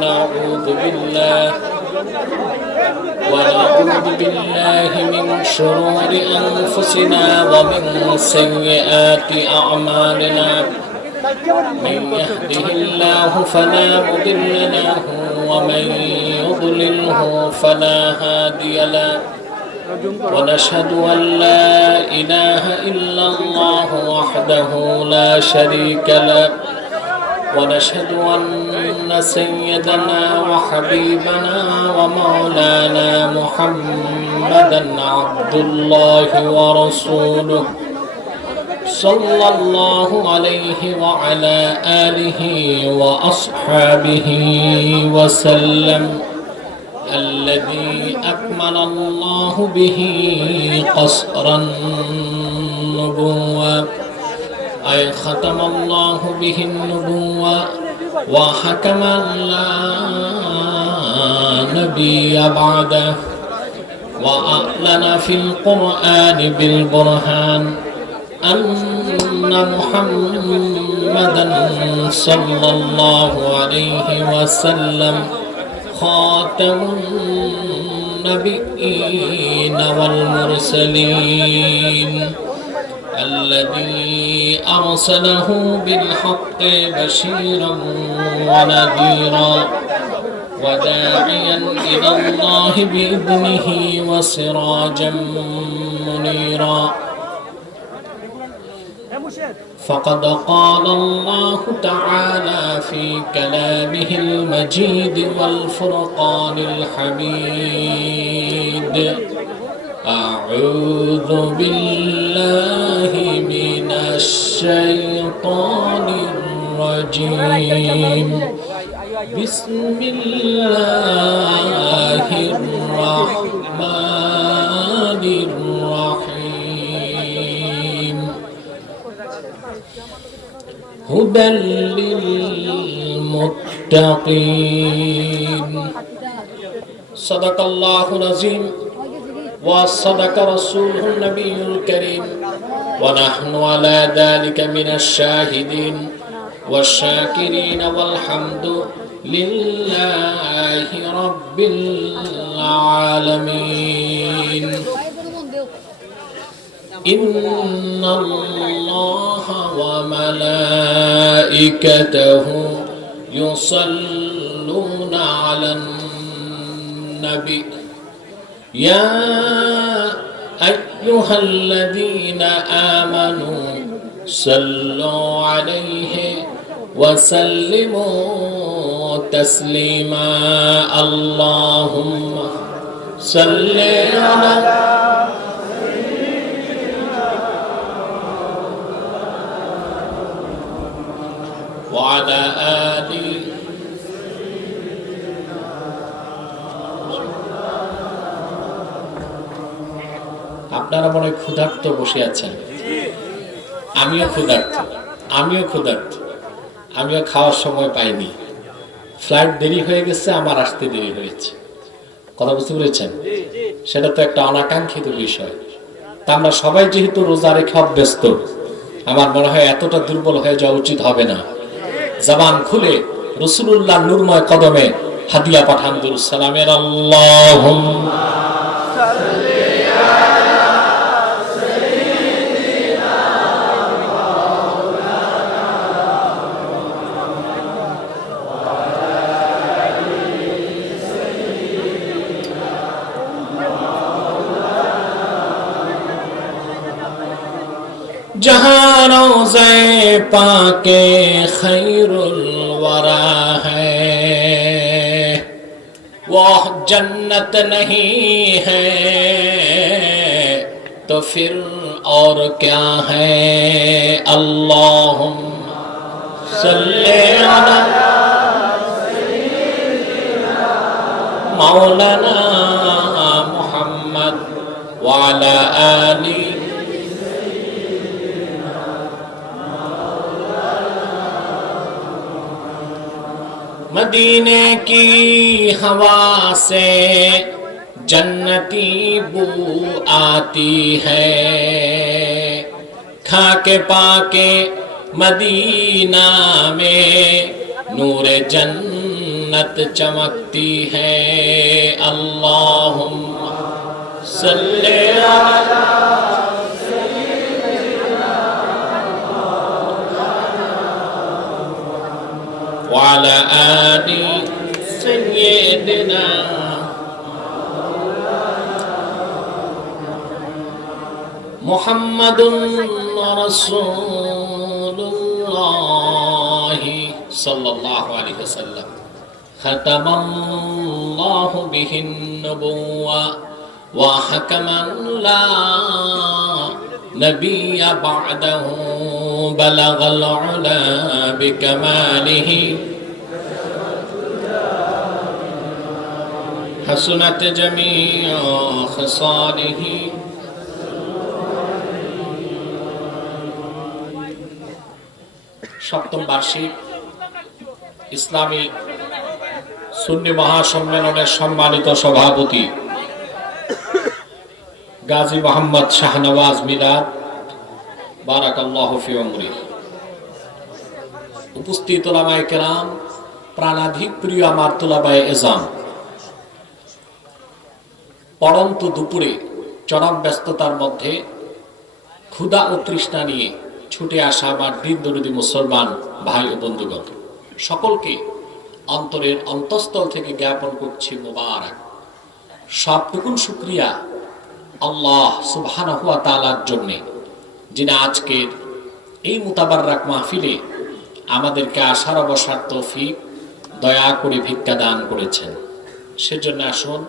ونعوذ بالله من شرور أنفسنا ومن سيئات أعمالنا من يهده الله فلا مضل له ومن يضلله فلا هادي له ونشهد أن لا إله إلا الله وحده لا شريك له ونشهد أن سيدنا وحبيبنا ومولانا محمدا عبد الله ورسوله صلى الله عليه وعلى آله وأصحابه وسلم الذي أكمل الله به قصر النبوة أي ختم الله به النبوة وحكم لا نبي بعده وأعلن في القرآن بالبرهان أن محمدا صلى الله عليه وسلم خاتم النبيين والمرسلين الذي أرسله بالحق بشيرا ونذيرا وداعيا إلى الله بإذنه وسراجا منيرا فقد قال الله تعالى في كلامه المجيد والفرقان الحميد أعوذ بالله من الشيطان الرجيم بسم الله الرحمن الرحيم هدى للمتقين صدق الله العظيم وصدق رسوله النبي الكريم ونحن على ذلك من الشاهدين والشاكرين والحمد لله رب العالمين إن الله وملائكته يصلون على النبي يا أيها الذين آمنوا صلوا عليه وسلموا تسليما اللهم صل على وعلى آله আপনারা মনে ক্ষুধার্ত বসে আছেন, আমিও ক্ষুধার্ত, আমিও খাওয়ার সময় পাইনি। ফ্লাইট দেরি হয়ে গেছে, আমার আসতে দেরি হয়েছে। কথা বুঝতে পেরেছেন? সেটা তো একটা অনাকাঙ্ক্ষিত বিষয়। তা আমরা সবাই যেহেতু রোজা রেখে অভ্যস্ত, আমার মনে হয় এতটা দুর্বল হয়ে যাওয়া উচিত হবে না। জবান খুলে রাসূলুল্লাহ নূরময় কদমে হাদিয়া পাঠান দুরূদ সালামের। আল্লাহুম্মা সাল্লি আলা সাইয়্যিদিনা মাওলানা ওয়া আলা আলি সাইয়্যিদিনা মাওলানা जहाँ रोज़े पाके खैरुल वरा है वो जन्नत नहीं है तो फिर और क्या है। अल्लाहुम्मा सल्ली अला मौलाना मुहम्मद व अला आलि मदीने की हवा से जन्नती बू आती है, खा के पाके मदीना में नूर जन्नत जन्नत चमकती है अल्लाहुम्मा सल्ले अला वाला आदि सय्यिदना मुहम्मदुन रसूलुल्लाह सल्लल्लाहु अलैहि वसल्लम खतमल्लाहु बिहिन नबुव्वा व हकमन ला नबिय्य बअदहु बलगल उला बिकमालिहि हसनत जमीअ खसालिहि सप्तम वार्षिक इस्लामी सुन्नी महासम्मेलনের सम्मानित सभापति गाजी मोहम्मद शाहनवाज मिलाद बाराकाल्लाहु फी उमरी उपस्थित उलामाए केराम प्राणाधिक प्रिय আমার তুলাবায়ে এজাম পরন্ত দুপুরে চরম ব্যস্ততার মধ্যে ক্ষুধা ও তৃষ্ণা নিয়ে ছুটে আসা আমার দিন দরদি মুসলমান ভাই ও বন্ধুগণ সকলকে অন্তরের অন্তঃস্থল থেকে জ্ঞাপন করছি মুবারক সবটুকুন শুকরিয়া আল্লাহ সুবহানাহু ওয়া তাআলার জন্য যিনি আজকের এই মুতাবাররাক মাহফিলে আমাদেরকে আসার অবসর তৌফিক দয়া করে ভিক্ষা দান করেছেন সেজন্য আসুন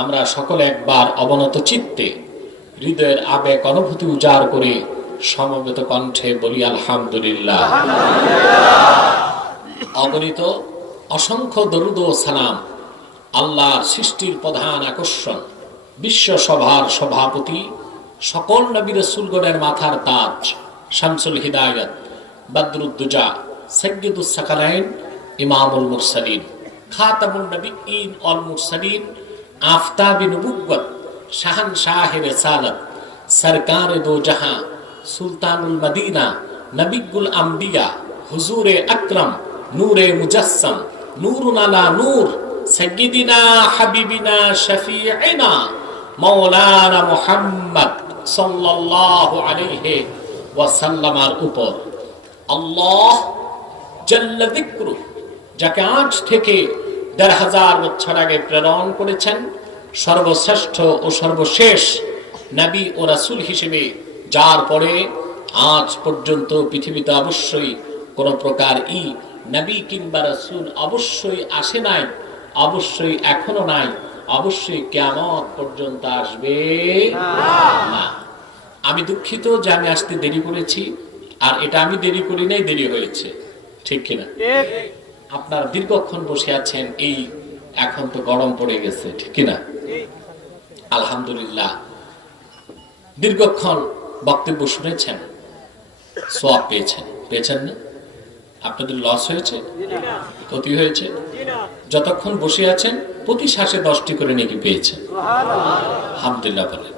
আমরা সকলে একবার অবনত চিত্তে হৃদয়ের আবেগ অনুভূতি উজাড় করে সমবেত কণ্ঠে বলি আলহামদুলিল্লাহ অগণিত অসংখ্য দরুদ ও সালাম আল্লাহর সৃষ্টির প্রধান আকর্ষণ বিশ্ব সভার সভাপতি সকল নবী রাসূলগণের মাথার তাজ শামসুল হিদায়াত বদরুদ্দুজা সাইয়্যিদুস সাকালাইন ইমামুল মুরসালিন খাতামুন নবিয়্যিন ওয়াল মুরসালিন আফতাবে নবুওয়াত শাহনশাহে রিসালাত সরকারে দো জাহাं সুলতানুল মদিনা নবিগুল আম্বিয়া হুজুরে আকরাম নূরে মুজাসসাম নূরুন আলা নূর সাইয়্যিদিনা হাবিবিনা শফিঈনা মাওলানা মুহাম্মদ সাল্লাল্লাহু আলাইহি ওয়াসাল্লামের উপর আল্লাহ জাল্লা যিকরু যাকে আজ থেকে ১৫০০০ বছর আগে প্রেরণ করেছেন সর্বশ্রেষ্ঠ ও সর্বশেষ নবী ও রাসূল হিসেবে যার পরে আজ পর্যন্ত পৃথিবীতে অবশ্যই কোন প্রকার নবী কিংবা রাসূল অবশ্যই আসে নাই অবশ্যই এখনো নাই অবশ্যই কিয়ামত পর্যন্ত আসবে না আমি দুঃখিত যে আমি আসতে দেরি করেছি আর এটা আমি দেরি করি নাই দেরি হয়েছে ঠিক কিনা ঠিক আপনারা দীর্ঘক্ষণ বসে আছেন এই এখন তো গরম পড়ে গেছে ঠিক কিনা আলহামদুলিল্লাহ দীর্ঘক্ষণ বক্তব্য শুনেছেন সওয়াব পেয়েছেন না আপনাদের লস হয়েছে ক্ষতি হয়েছে যতক্ষণ বসে আছেন প্রতি শ্বাসে 10টি করে নেকি পেয়েছেন আলহামদুলিল্লাহ বলেন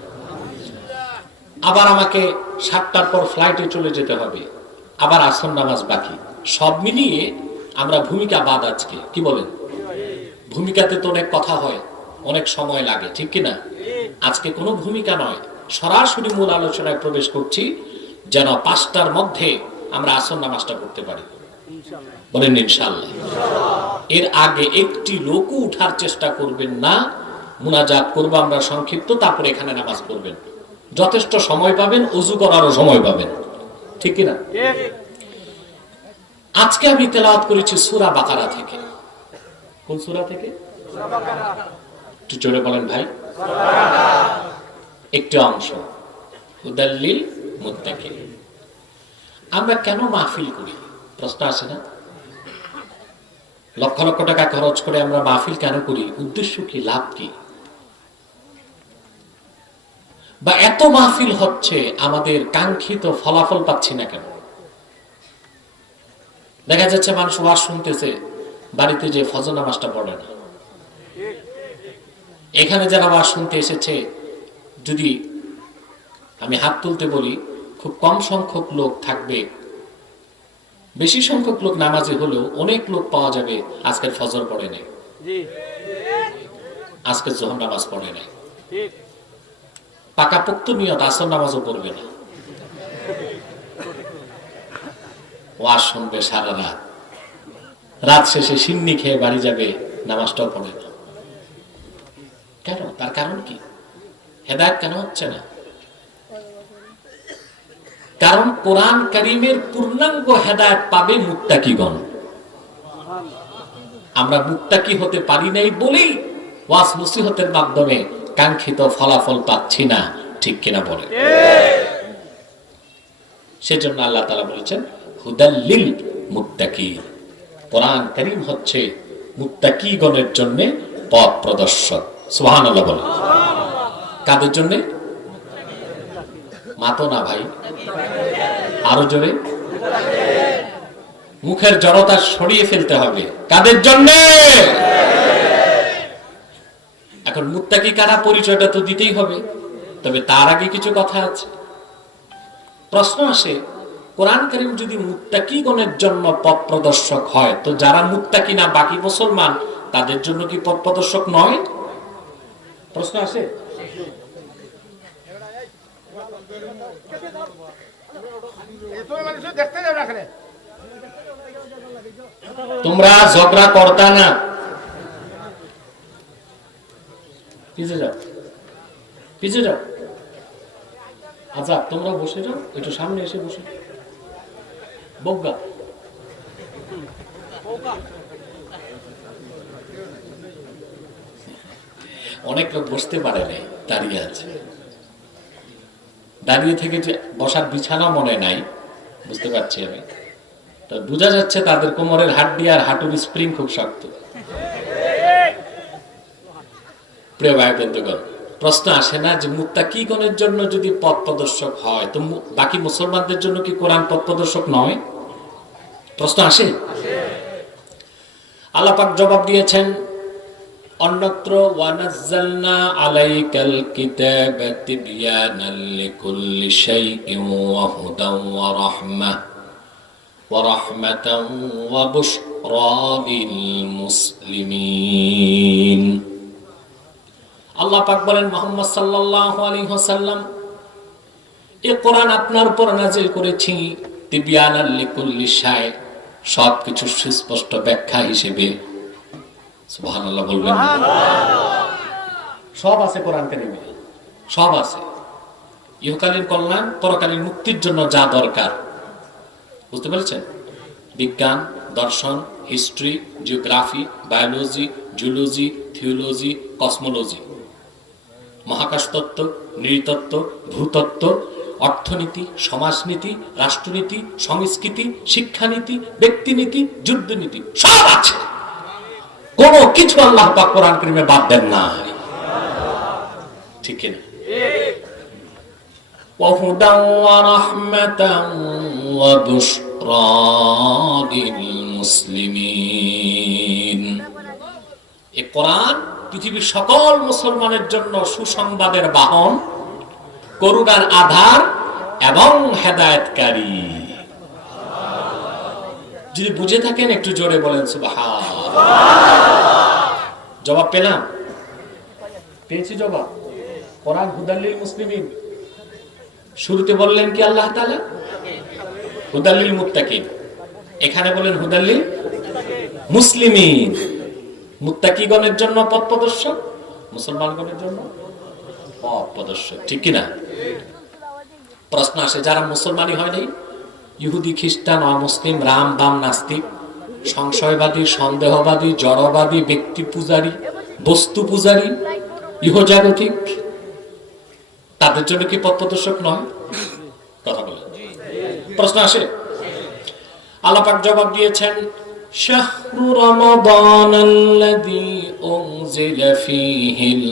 আবার আমাকে 7টার পর ফ্লাইটে চলে যেতে হবে আবার আসর নামাজ বাকি সব মিলিয়ে আমরা ভূমিকা বাদ আজকে কি বলেন ভূমিকাতে তো অনেক কথা হয় অনেক সময় লাগে ঠিক কি না আজকে কোনো ভূমিকা নয় সরাসরি মূল আলোচনায় প্রবেশ করছি যেন 5টার মধ্যে আমরা আসর নামাজটা পড়তে পারি বলেন ইনশাআল্লাহ এর আগে একটি লোকও উঠার চেষ্টা করবেন না মুনাজাত করব আমরা সংক্ষিপ্ত তারপর এখানে নামাজ পড়বেন যথেষ্ট সময় পাবেন ওযু করারও সময় পাবেন ঠিক কি না আজকে আমি তেলাওয়াত করেছি সূরা বাকারা থেকে কোন সূরা থেকে সূরা বাকারা একটু জোরে বলেন ভাই একটি অংশ হুদাল্লিল মুত্তাকিন আমরা কেন মাহফিল করি প্রশ্ন আছে না লক্ষ লক্ষ টাকা খরচ করে আমরা মাহফিল কেন করি উদ্দেশ্য কি লাভ কি বা এত মাহফিল হচ্ছে আমাদের কাঙ্ক্ষিত ফলাফল পাচ্ছি না কেন দেখা যাচ্ছে মানুষ ওয়াজ শুনতেছে বাড়িতে যে ফজর নামাজটা পড়ে না এখানে যারা ওয়াজ শুনতে এসেছে যদি আমি হাত তুলতে বলি খুব কম সংখ্যক লোক থাকবে বেশি সংখ্যক লোক নামাজি হলেও অনেক লোক পাওয়া যাবে আজকের ফজর পড়ে নাই, আজকে যোহর নামাজ পড়ে নাই, পাকাপোক্ত নিয়ত আসর নামাজও পড়বে না, ওয়াজ শুনবে সারা রাত, রাত শেষে সিন্নি খেয়ে বাড়ি যাবে, নামাজটাও পড়ে না। কেন? তার কারণ কি? হেদায়েত কেন হচ্ছে না? কারণ কোরআন কারীমের পূর্ণাঙ্গ হেদায়েত পাবে মুত্তাকিগণ। আমরা মুত্তাকি হতে পারি নাই বলেই ওয়াজ নসিহতের মাধ্যমে কাঙ্ক্ষিত ফলাফল পাচ্ছি না, ঠিক কিনা বলে? সেজন্য আল্লাহ তাআলা বলেছেন হুদাল লিল মুত্তাকিন। কোরআন কারীম হচ্ছে মুত্তাকিগণের জন্য পথ প্রদর্শক। সুবহানাল্লাহ বলে। কাদের জন্য? মাতো না ভাই, আরো জোরে, মুখের জড়তা সরিয়ে ফেলতে হবে। কাদের জন্য? এখন মুত্তাকি কারা পরিচয়টা তো দিতেই হবে, তবে তার আগে কিছু কথা আছে। প্রশ্ন আসে, কোরআন কারীম যদি মুত্তাকিগণের জন্য পথ প্রদর্শক হয়, তো যারা মুত্তাকি না বাকি মুসলমান তাদের জন্য কি পথ প্রদর্শক নয়? প্রশ্ন আসে। তোমরা ঝগড়া করতা না, পিছে যাও, পিছে যাও। আচ্ছা তোমরা বসে যাও, একটু সামনে এসে বসে। বজ্ঞা অনেক লোক বসতে পারে নাই, দাঁড়িয়ে আছে। দাঁড়িয়ে থেকে যে বসার বিছানা মনে নাই, বুঝতে পারছি আমি। তো বোঝা যাচ্ছে তাদের কোমরের হাড্ডি আর হাঁটুর স্প্রিং খুব শক্ত। প্রিয় ভাই বন্ধুগণ, প্রশ্ন আসে না যে মুত্তাকিগণের জন্য যদি পথ প্রদর্শক হয়, তো বাকি মুসলমানদের জন্য কি কোরআন পথ প্রদর্শক নয়? প্রশ্ন আসে। আল্লাহ পাক জবাব দিয়েছেন অন্যত্র, ওয়ানাজ্জালনা আলাইকাল কিতাবা তিবয়ানাল লিকুল্লি শাইইন ওয়া হুদান ওয়া রাহমাতান ওয়া বুশরা লিল মুসলিমিন। আল্লাহ পাক বলেন, মুহাম্মদ সাল্লাল্লাহু আলাইহি ওয়াসাল্লাম, এই কোরআন আপনার উপর নাযিল করেছি তিবয়ানাল লিকুল্লি শাই, সবকিছু সুস্পষ্ট ব্যাখ্যা হিসেবে। সুবহানাল্লাহ বলবেন। সব আছে কোরআন কারীমে, সব আছে। ইহকালীন কল্যাণ, পরকালীন মুক্তির জন্য যা দরকার, বুঝতে পেরেছেন? বিজ্ঞান, দর্শন, history, geography, biology, zoology, theology, cosmology, মহাকাশ তত্ত্ব, নৃতত্ত্ব, ভূতত্ত্ব, অর্থনীতি, সমাজনীতি, রাষ্ট্রনীতি, সংস্কৃতি, শিক্ষানীতি, ব্যক্তিনীতি, যুদ্ধনীতি, সব আছে। কোন কিছু আল্লাহ পাক কোরআন কারীমে বাদ দেন না, ঠিক না? ওয়াহুদান ওয়া রাহমাতান ওয়া বুশরা লিল মুসলিমিন। এই কোরআন পৃথিবীর সকল মুসলমানের জন্য সুসংবাদের বাহন, করুণার আধার এবং হেদায়েতকারী। যদি বুঝে থাকেন একটু জোরে বলেন সুবহানাল্লাহ। জবাব পেলাম? পেয়েছি জবাব। কোরআন হুদাল লিল মুসলিমিন। শুরুতে বললেন কি আল্লাহ তাআলা? হুদাল লিল মুত্তাকিন। এখানে বলেন হুদাল লিল মুসলিমিন। মুত্তাকিগণের জন্য পথ প্রদর্শক, মুসলমানগণের জন্য পথ প্রদর্শক, ঠিক কি না? প্রশ্ন আসে, যারা মুসলমানই হয় নাই, ইহুদি, খ্রিস্টান, অমুসলিম, রাম বাম নাস্তিক, সংশয়বাদী, সন্দেহবাদী, জড়বাদী, ব্যক্তি পূজারী, বস্তু পূজারী, ইহজাগতিক, তাদের জন্য কি পথ প্রদর্শক নয়? কথা বলে প্রশ্ন আসে। আল্লাহ পাক জবাব দিয়েছেন, শাহরু রমাদানাল্লাযী উনজিলা ফীহিল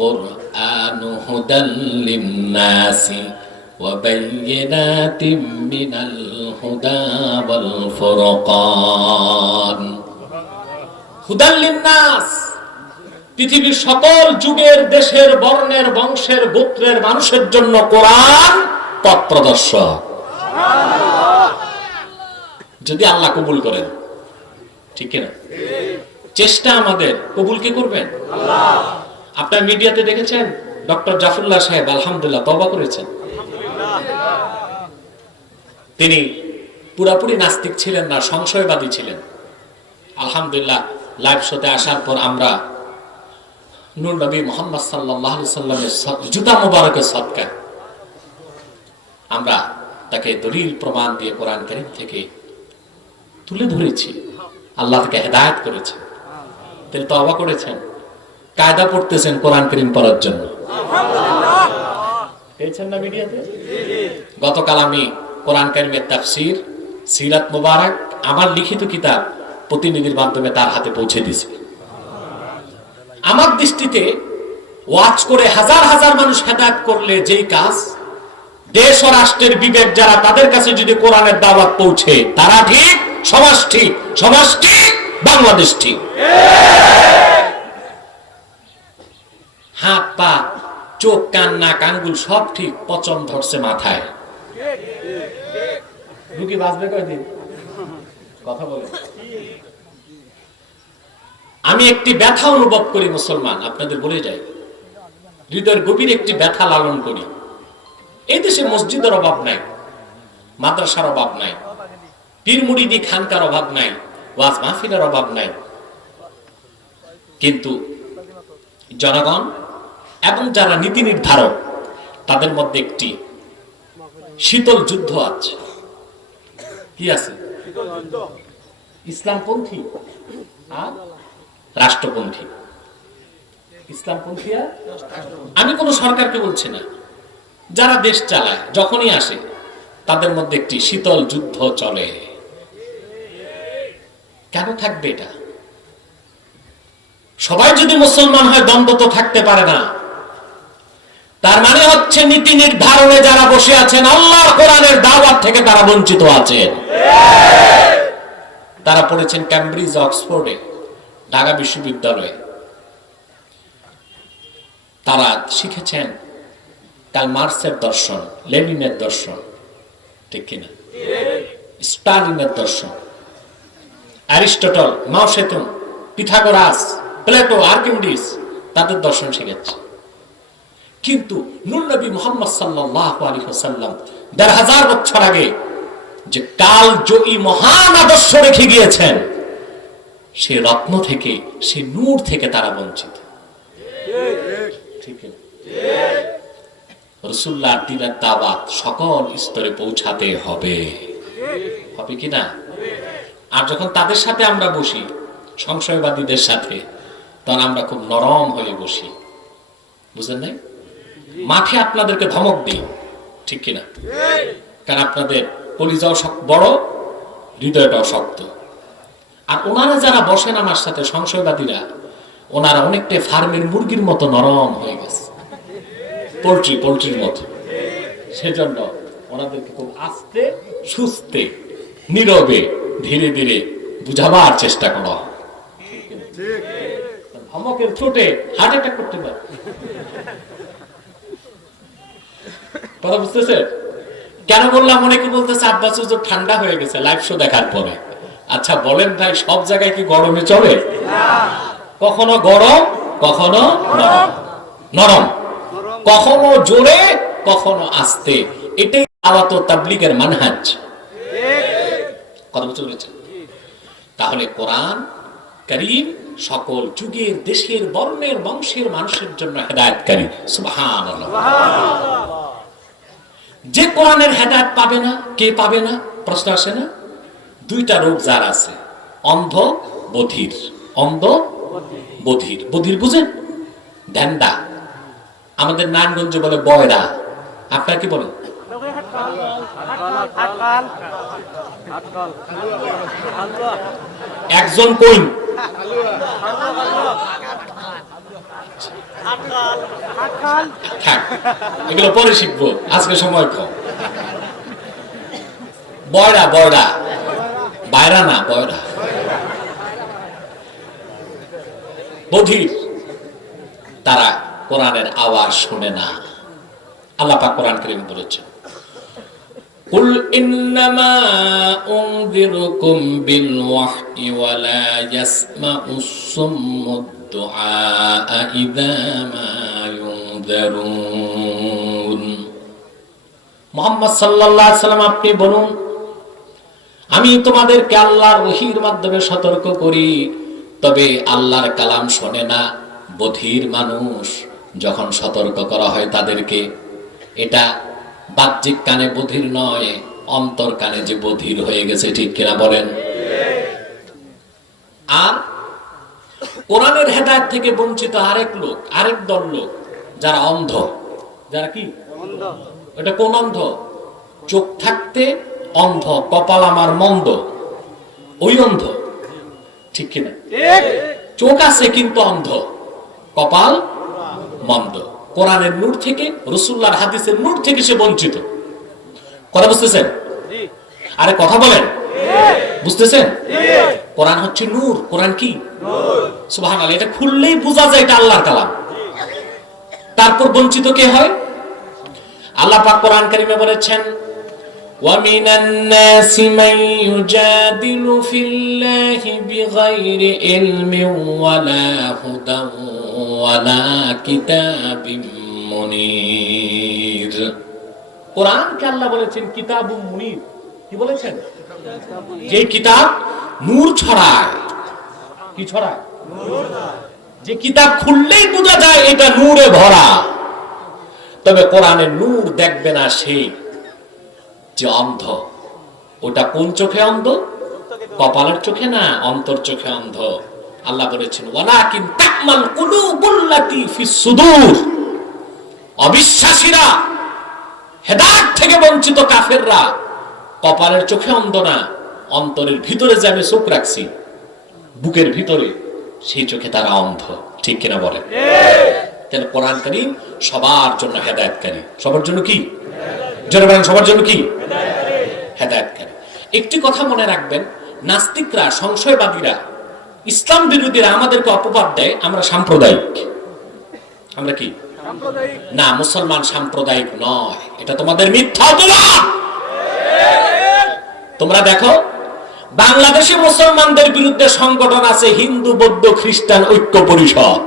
কুরআনু হুদাল লিন-নাসি ওয়া বায়্যিনাতিম মিনাল হুদা ওয়াল ফুরকান। হুদাল লিন-নাস, পৃথিবীর সকল যুগের, দেশের, বর্ণের, বংশের, গোত্রের মানুষের জন্য কোরআন পথ প্রদর্শক। যদি আল্লাহ কবুল করেন, ঠিক কিনা? চেষ্টা আমাদের, কবুল কে করবেন? আল্লাহ। আপনার মিডিয়াতে দেখেছেন ডক্টর জাফরুল্লাহ সাহেব আলহামদুলিল্লাহ তওবা করেছেন। তিনি পুরাপুরি নাস্তিক ছিলেন না, সংশয়বাদী ছিলেন। আলহামদুলিল্লাহ লাইভ শোতে আসার পর আমরা নূর নবী মুহাম্মদ সাল্লাল্লাহু আলাইহি সাল্লামের জুতা মোবারকের সদকা আমরা তাকে দলিল প্রমাণ দিয়ে কোরআন কারীম থেকে তুলে ধরেছি। আল্লাহ তাকে হেদায়েত করেছে। তিনি তওবা করেছেন, কায়দা পড়তেছেন কোরআন কারীম পড়ার জন্য। আলহামদুলিল্লাহ। পেয়েছেন না মিডিয়াতে? গতকাল আমি কোরআন কারীমের তাফসীর, সিরাত মুবারক আমার লিখিত কিতাব প্রতিনিধির মাধ্যমে তার হাতে পৌঁছে দিয়েছি। আমার দৃষ্টিতে ওয়াজ করে হাজার হাজার মানুষ হেদায়েত করলে যেই কাজ, দেশ ও রাষ্ট্রের বিবেক যারা, তাদের কাছে যদি কোরআনের দাওয়াত পৌঁছে, তারা ঠিক, সমাজ ঠিক, সমাজ ঠিক, বাংলাদেশ ঠিক। হাত পা চোখ কান নাক আঙ্গুল সব ঠিক, পচন ধরছে মাথায়। রুগী বাঁচবে কয়দিন? কথা বলে। আমি একটি ব্যথা অনুভব করি মুসলমান, আপনাদের বলে যাই, হৃদয়ের গভীর একটি ব্যথা লালন করি। এই দেশে মসজিদের অভাব নাই, মাদ্রাসার অভাব নাই, পীর মুরিদি খানকার অভাব নাই, ওয়াজ মাহফিলের অভাব নাই, কিন্তু জনগণ এবং যারা নীতি নির্ধারক তাদের মধ্যে একটি শীতল যুদ্ধ আছে। কি আছে? ইসলামপন্থী আর রাষ্ট্রপন্থী। ইসলামপন্থী আর, আমি কোন সরকারকে বলছি না, যারা দেশ চালায় যখনই আসে তাদের মধ্যে একটি শীতল যুদ্ধ চলে। কেন থাকবে এটা? সবাই যদি মুসলমান হয় দ্বন্দ্ব তো থাকতে পারে না। তার মানে হচ্ছে নীতি নির্ধারণে যারা বসে আছেন, আল্লাহর কোরআনের দাওয়াত থেকে তারা বঞ্চিত আছেন। তারা পড়েছেন ক্যামব্রিজ, অক্সফোর্ডে, ঢাকা বিশ্ববিদ্যালয়ে। তারা শিখেছেন কার্ল মার্কসের দর্শন, লেনিনের দর্শন, ঠিক কিনা? স্টালিনের দর্শন, অ্যারিস্টটল, মাও সেতুং, পিথাগোরাস, প্লেটো, আর্কিমিডিস, তাদের দর্শন শিখেছে। কিন্তু নূর নবী মুহাম্মদ সাল্লাল্লাহু আলাইহি ওয়াসাল্লাম ১৫০০ বছর আগে যে কালজয়ী মহান আদর্শ রেখে গিয়েছেন, সে রত্ন থেকে, সে নূর থেকে তারা বঞ্চিত। ঠিক না? রাসূলুল্লাহর দ্বীনের দাওয়াত সকল স্তরে পৌঁছাতে হবে, হবে কি না? আর যখন তাদের সাথে আমরা বসি, সংশয়বাদীদের সাথে, তখন আমরা খুব নরম হয়ে বসি, বুঝলেন না? মাঠে আপনাদেরকে ধমক দিই, ঠিক কিনা? কারণ আপনাদের কলিজাও বড়, হৃদয়টাও শক্ত। আর ওনারা যারা বসেন আমার সাথে, সংশয়বাদীরা, ওনারা অনেকটা ফার্মের মুরগির মতো নরম হয়ে গেছে, পোল্ট্রির মতো। সেজন্য ওনাদেরকে খুব আস্তে সুস্তে নীরবে ধীরে ধীরে বুঝাবার চেষ্টা করা হয়। ধমকের চোটে হার্ট অ্যাটাক করতে পারে। কথা বুঝতেছে? কেন বললাম? অনেকে বলতেছে আব্বাস হুজুর ঠান্ডা হয়ে গেছে লাইভ শো দেখার পরে। আচ্ছা বলেন ভাই, সব জায়গায় কি গরমে চলে? কখনো গরম, কখনো নরম, কখনো জোরে, কখনো আস্তে। এটাই দাওয়াত ও তাবলীগের মানহাজ। কথা বুঝতে পেরেছেন? তাহলে কোরআন কারীম সকল যুগের, দেশের, বর্ণের, বংশের মানুষের জন্য হেদায়েতকারী। সুবহানাল্লাহ। যে কোরআনের হেদায়েত পাবে না, কে পাবে না? প্রশ্ন আসে না? দুইটা রোগ যার আছে, অন্ধ বধির। অন্ধ বধির। বধির বুঝেন? ধ্যানদা। আমাদের নারায়ণগঞ্জে বলে বয়রা। আপনার কি বলেন? একজন কইন, এগুলো পরে শিখবো, আজকে সময় কম। বয়রা, বয়রা, বাইরা না, বয়রা। বধির, তারা কোরআনের আওয়াজ শুনে না। আল্লাহ পাক কোরআন কারীমে বলেছেন, কুল ইন্নামা উনযিরুকুম বিল ওয়াহয়ি ওয়া লা ইয়াসমাউস সুম্মুদ দুআ ইযা মা ইউনযিরুন। মুহাম্মদ সাল্লাল্লাহু আলাইহি সাল্লাম আপনি বলুন, আমি তোমাদেরকে আল্লাহর ওহীর মাধ্যমে সতর্ক করি, তবে আল্লাহর কালাম শোনে না বধির মানুষ। যখন সতর্ক করা হয় তাদেরকে, এটা বাহ্যিক কানে বধির নয়, অন্তর কানে যে বধির হয়ে গেছে, ঠিক কিনা বলেন? আর কোরআনের হেদায়েত থেকে বঞ্চিত আরেক দল লোক, যারা অন্ধ। যারা কি অন্ধ? এটা কোন অন্ধ? চোখ থাকতে অন্ধ, কপাল আমার মন্দ, ওই অন্ধ, ঠিক কিনা? চোখ আছে কিন্তু অন্ধ, কপাল মন্দ। কোরআনের নূর থেকে, রাসূলুল্লাহর হাদিসের নূর থেকে সে বঞ্চিত। কথা বুঝতেছেন? আরে কথা বলেন, বুঝতেছেন? কোরআন হচ্ছে নূর। কোরআন কি? সুবহানাল্লাহ। এটা খুললেই বোঝা যায় এটা আল্লাহর কালাম। তারপর বঞ্চিত কে হয়? আল্লাহ পাক কোরআন কারীমে বলেছেন, وَمِنَ النَّاسِ مَن يُجَادِلُ فِي اللَّهِ بِغَيْرِ عِلْمٍ وَلَا هُدًى وَلَا كِتَابٍ مُنِيرٍ। কোরআনকে আল্লাহ বলেছেন কিতাবুম মুনির। কি বলেছেন? যে কিতাব নূর ছড়ায়। কি ছড়ায়? নূর ছড়ায়। যে কিতাব খুললেই বোঝা যায় এটা নূরে ভরা। তবে কোরআনের নূর দেখবে না সে যে অন্ধ। ওটা কোন চোখে অন্ধ? কপালের চোখে না, অন্তর চোখে অন্ধ। আল্লাহ বলেছেন, ওয়ালাকিন তাকমাল কুলুবুল্লাতী ফিস সুদূর। অবিশ্বাসীরা, হেদায়েত থেকে বঞ্চিত কাফেররা কপালের চোখে অন্ধ না, অন্তরের ভিতরে যে আমি চোখ রাখছি, বুকের ভিতরে, সেই চোখে তারা অন্ধ। ঠিক কিনা বলেন? তাহলে কোরআন কারীম সবার জন্য হেদায়েতকারী। সবার জন্য কি? জোরে বলেন, সবার জন্য কি? হেদায়েতকারী। একটি কথা মনে রাখবেন, নাস্তিকরা, সংশয়বাদীরা, ইসলাম বিরোধীরা আমাদেরকে অপবাদ দেয় আমরা সাম্প্রদায়িক। আমরা কি? না, মুসলমান সাম্প্রদায়িক নয়। এটা তোমাদের মিথ্যা অপবাদ। তোমরা দেখো, বাংলাদেশে মুসলমানদের বিরুদ্ধে সংগঠন আছে হিন্দু, বৌদ্ধ, খ্রিস্টান ঐক্য পরিষদ।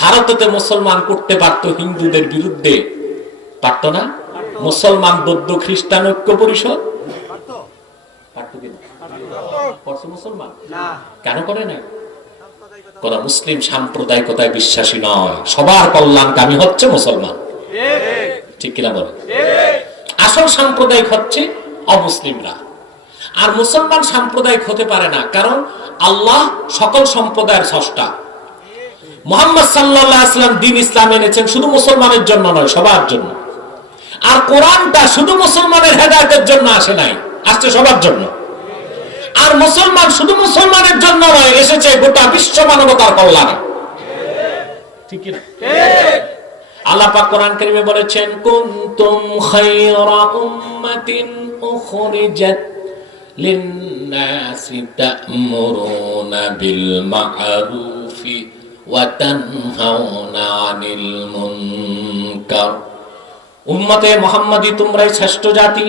ভারতেতে মুসলমান করতে পারতো হিন্দুদের বিরুদ্ধে, পারতো না? মুসলমান, বৌদ্ধ, খ্রিস্টান ঐক্য পরিষদ পারতো কিনা? করছে মুসলমান? কেন করে না? কোন মুসলিম সাম্প্রদায়িকতায় বিশ্বাসী নয়, সবার কল্যাণকামী হচ্ছে মুসলমান। ঠিক কিনা বলেন? আসল সাম্প্রদায়িক হচ্ছে অমুসলিমরা। আর মুসলমান সাম্প্রদায়িক হতে পারে না, কারণ আল্লাহ সকল সম্প্রদায়ের স্রষ্টা। মুহাম্মদ সাল্লাল্লাহু আলাইহি ওয়াসাল্লাম দ্বীন ইসলাম এনেছেন শুধু মুসলমানের জন্য নয়, সবার জন্য। আর কোরআনটা শুধু মুসলমানের হেদায়েতের জন্য আসে নাই, আসছে সবার জন্য। আর মুসলমান শুধু মুসলমানের জন্য নয়, এসেছে গোটা বিশ্ব মানবতার কল্যাণে। ঠিক কি না? আল্লাহ পাক কোরআন কারীমে বলেছেন, কুনতুম খায়রা উম্মাতিন উখরিজাত লিন-নাসি তা'মুরুনা বিল মা'রুফি ওয়া তানহাউনা আনিল মুনকার। উম্মতে মুহাম্মাদি তোমরাই শ্রেষ্ঠ জাতি।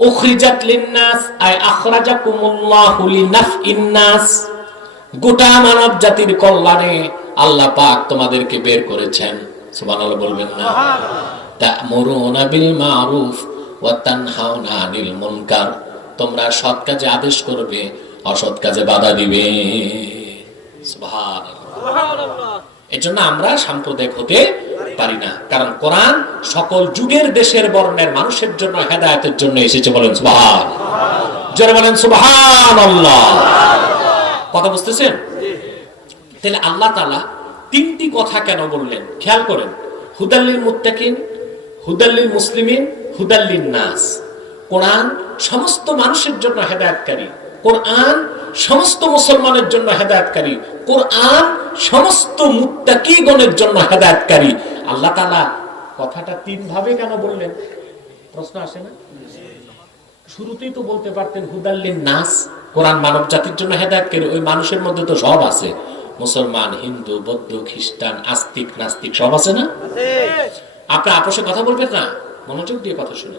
উখরিজাত লিন-নাস আই আখরাজাকুমুল্লাহু লিনাফইন নাস। গোটা মানব জাতির কল্যাণে আল্লাহ পাক তোমাদেরকে বের করেছেন। সুবহানাল্লাহ বলবেন না? তা'মুরুনা বিল মা'রুফ ওয়া তানহাউনা আনিল মুনকার। তোমরা সৎ কাজে আদেশ করবে, অসৎ কাজে বাধা দিবে। সুবহানাল্লাহ। এজন্য আমরা সাম্প্রদায়িক হতে পারি না, কারণ কোরআন সকল যুগের, দেশের, বর্ণের মানুষের জন্য হেদায়েতের জন্য এসেছে। বলেন সুবহানাল্লাহ। জোরে বলেন সুবহানাল্লাহ। কথা বুঝতেছেন? তাহলে আল্লাহ তাআলা তিনটি কথা কেন বললেন খেয়াল করেন। হুদাল্লিল মুত্তাকিন, হুদাল্লিল মুসলিমিন, হুদাল্লিন নাস। কোরআন সমস্ত মানুষের জন্য হেদায়েতকারী। কোরআন সমস্ত মুসলমানের জন্য হেদায়েতকারী। কোরআন সমস্ত মুত্তাকিগণের জন্য হেদায়েতকারী। আল্লাহ তাআলা কথাটা তিন ভাবে কেন বললেন? প্রশ্ন আসে না? শুরুতেই তো বলতে পারতেন হুদাল্লিন নাস, কোরআন মানব জাতির জন্য হেদায়েতকারী। ওই মানুষের মধ্যে তো সব আছে, মুসলমান, হিন্দু, বৌদ্ধ, খ্রিস্টান, আস্তিক, নাস্তিক সব আছে না? আপনার আপোষে কথা বলবেন না? মনোযোগ দিয়ে কথা শুনে।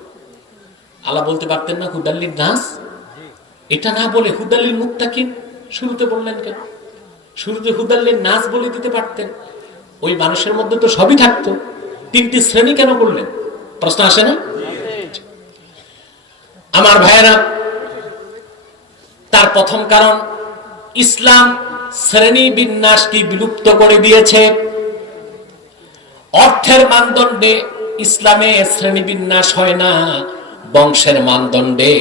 আল্লাহ বলতে পারতেন না হুদাল্লিন নাস? এটা না বলে হুদাল্লিল মুত্তাকিন শুরুতে বললেন কেন? শুরুতে হুদাল্লিন নাস বলে দিতে পারতেন, ওই মানুষের মধ্যে তো সবই থাকতো। তিনটি শ্রেণী কেন করলেন? প্রশ্ন আসে না? আমার ভাইয়েরা, তার প্রথম কারণ, ইসলাম শ্রেণী বিন্যাসকে বিলুপ্ত করে দিয়েছে। অর্থের মানদণ্ডে ইসলামে শ্রেণী বিন্যাস হয় না, বংশের মানদণ্ডে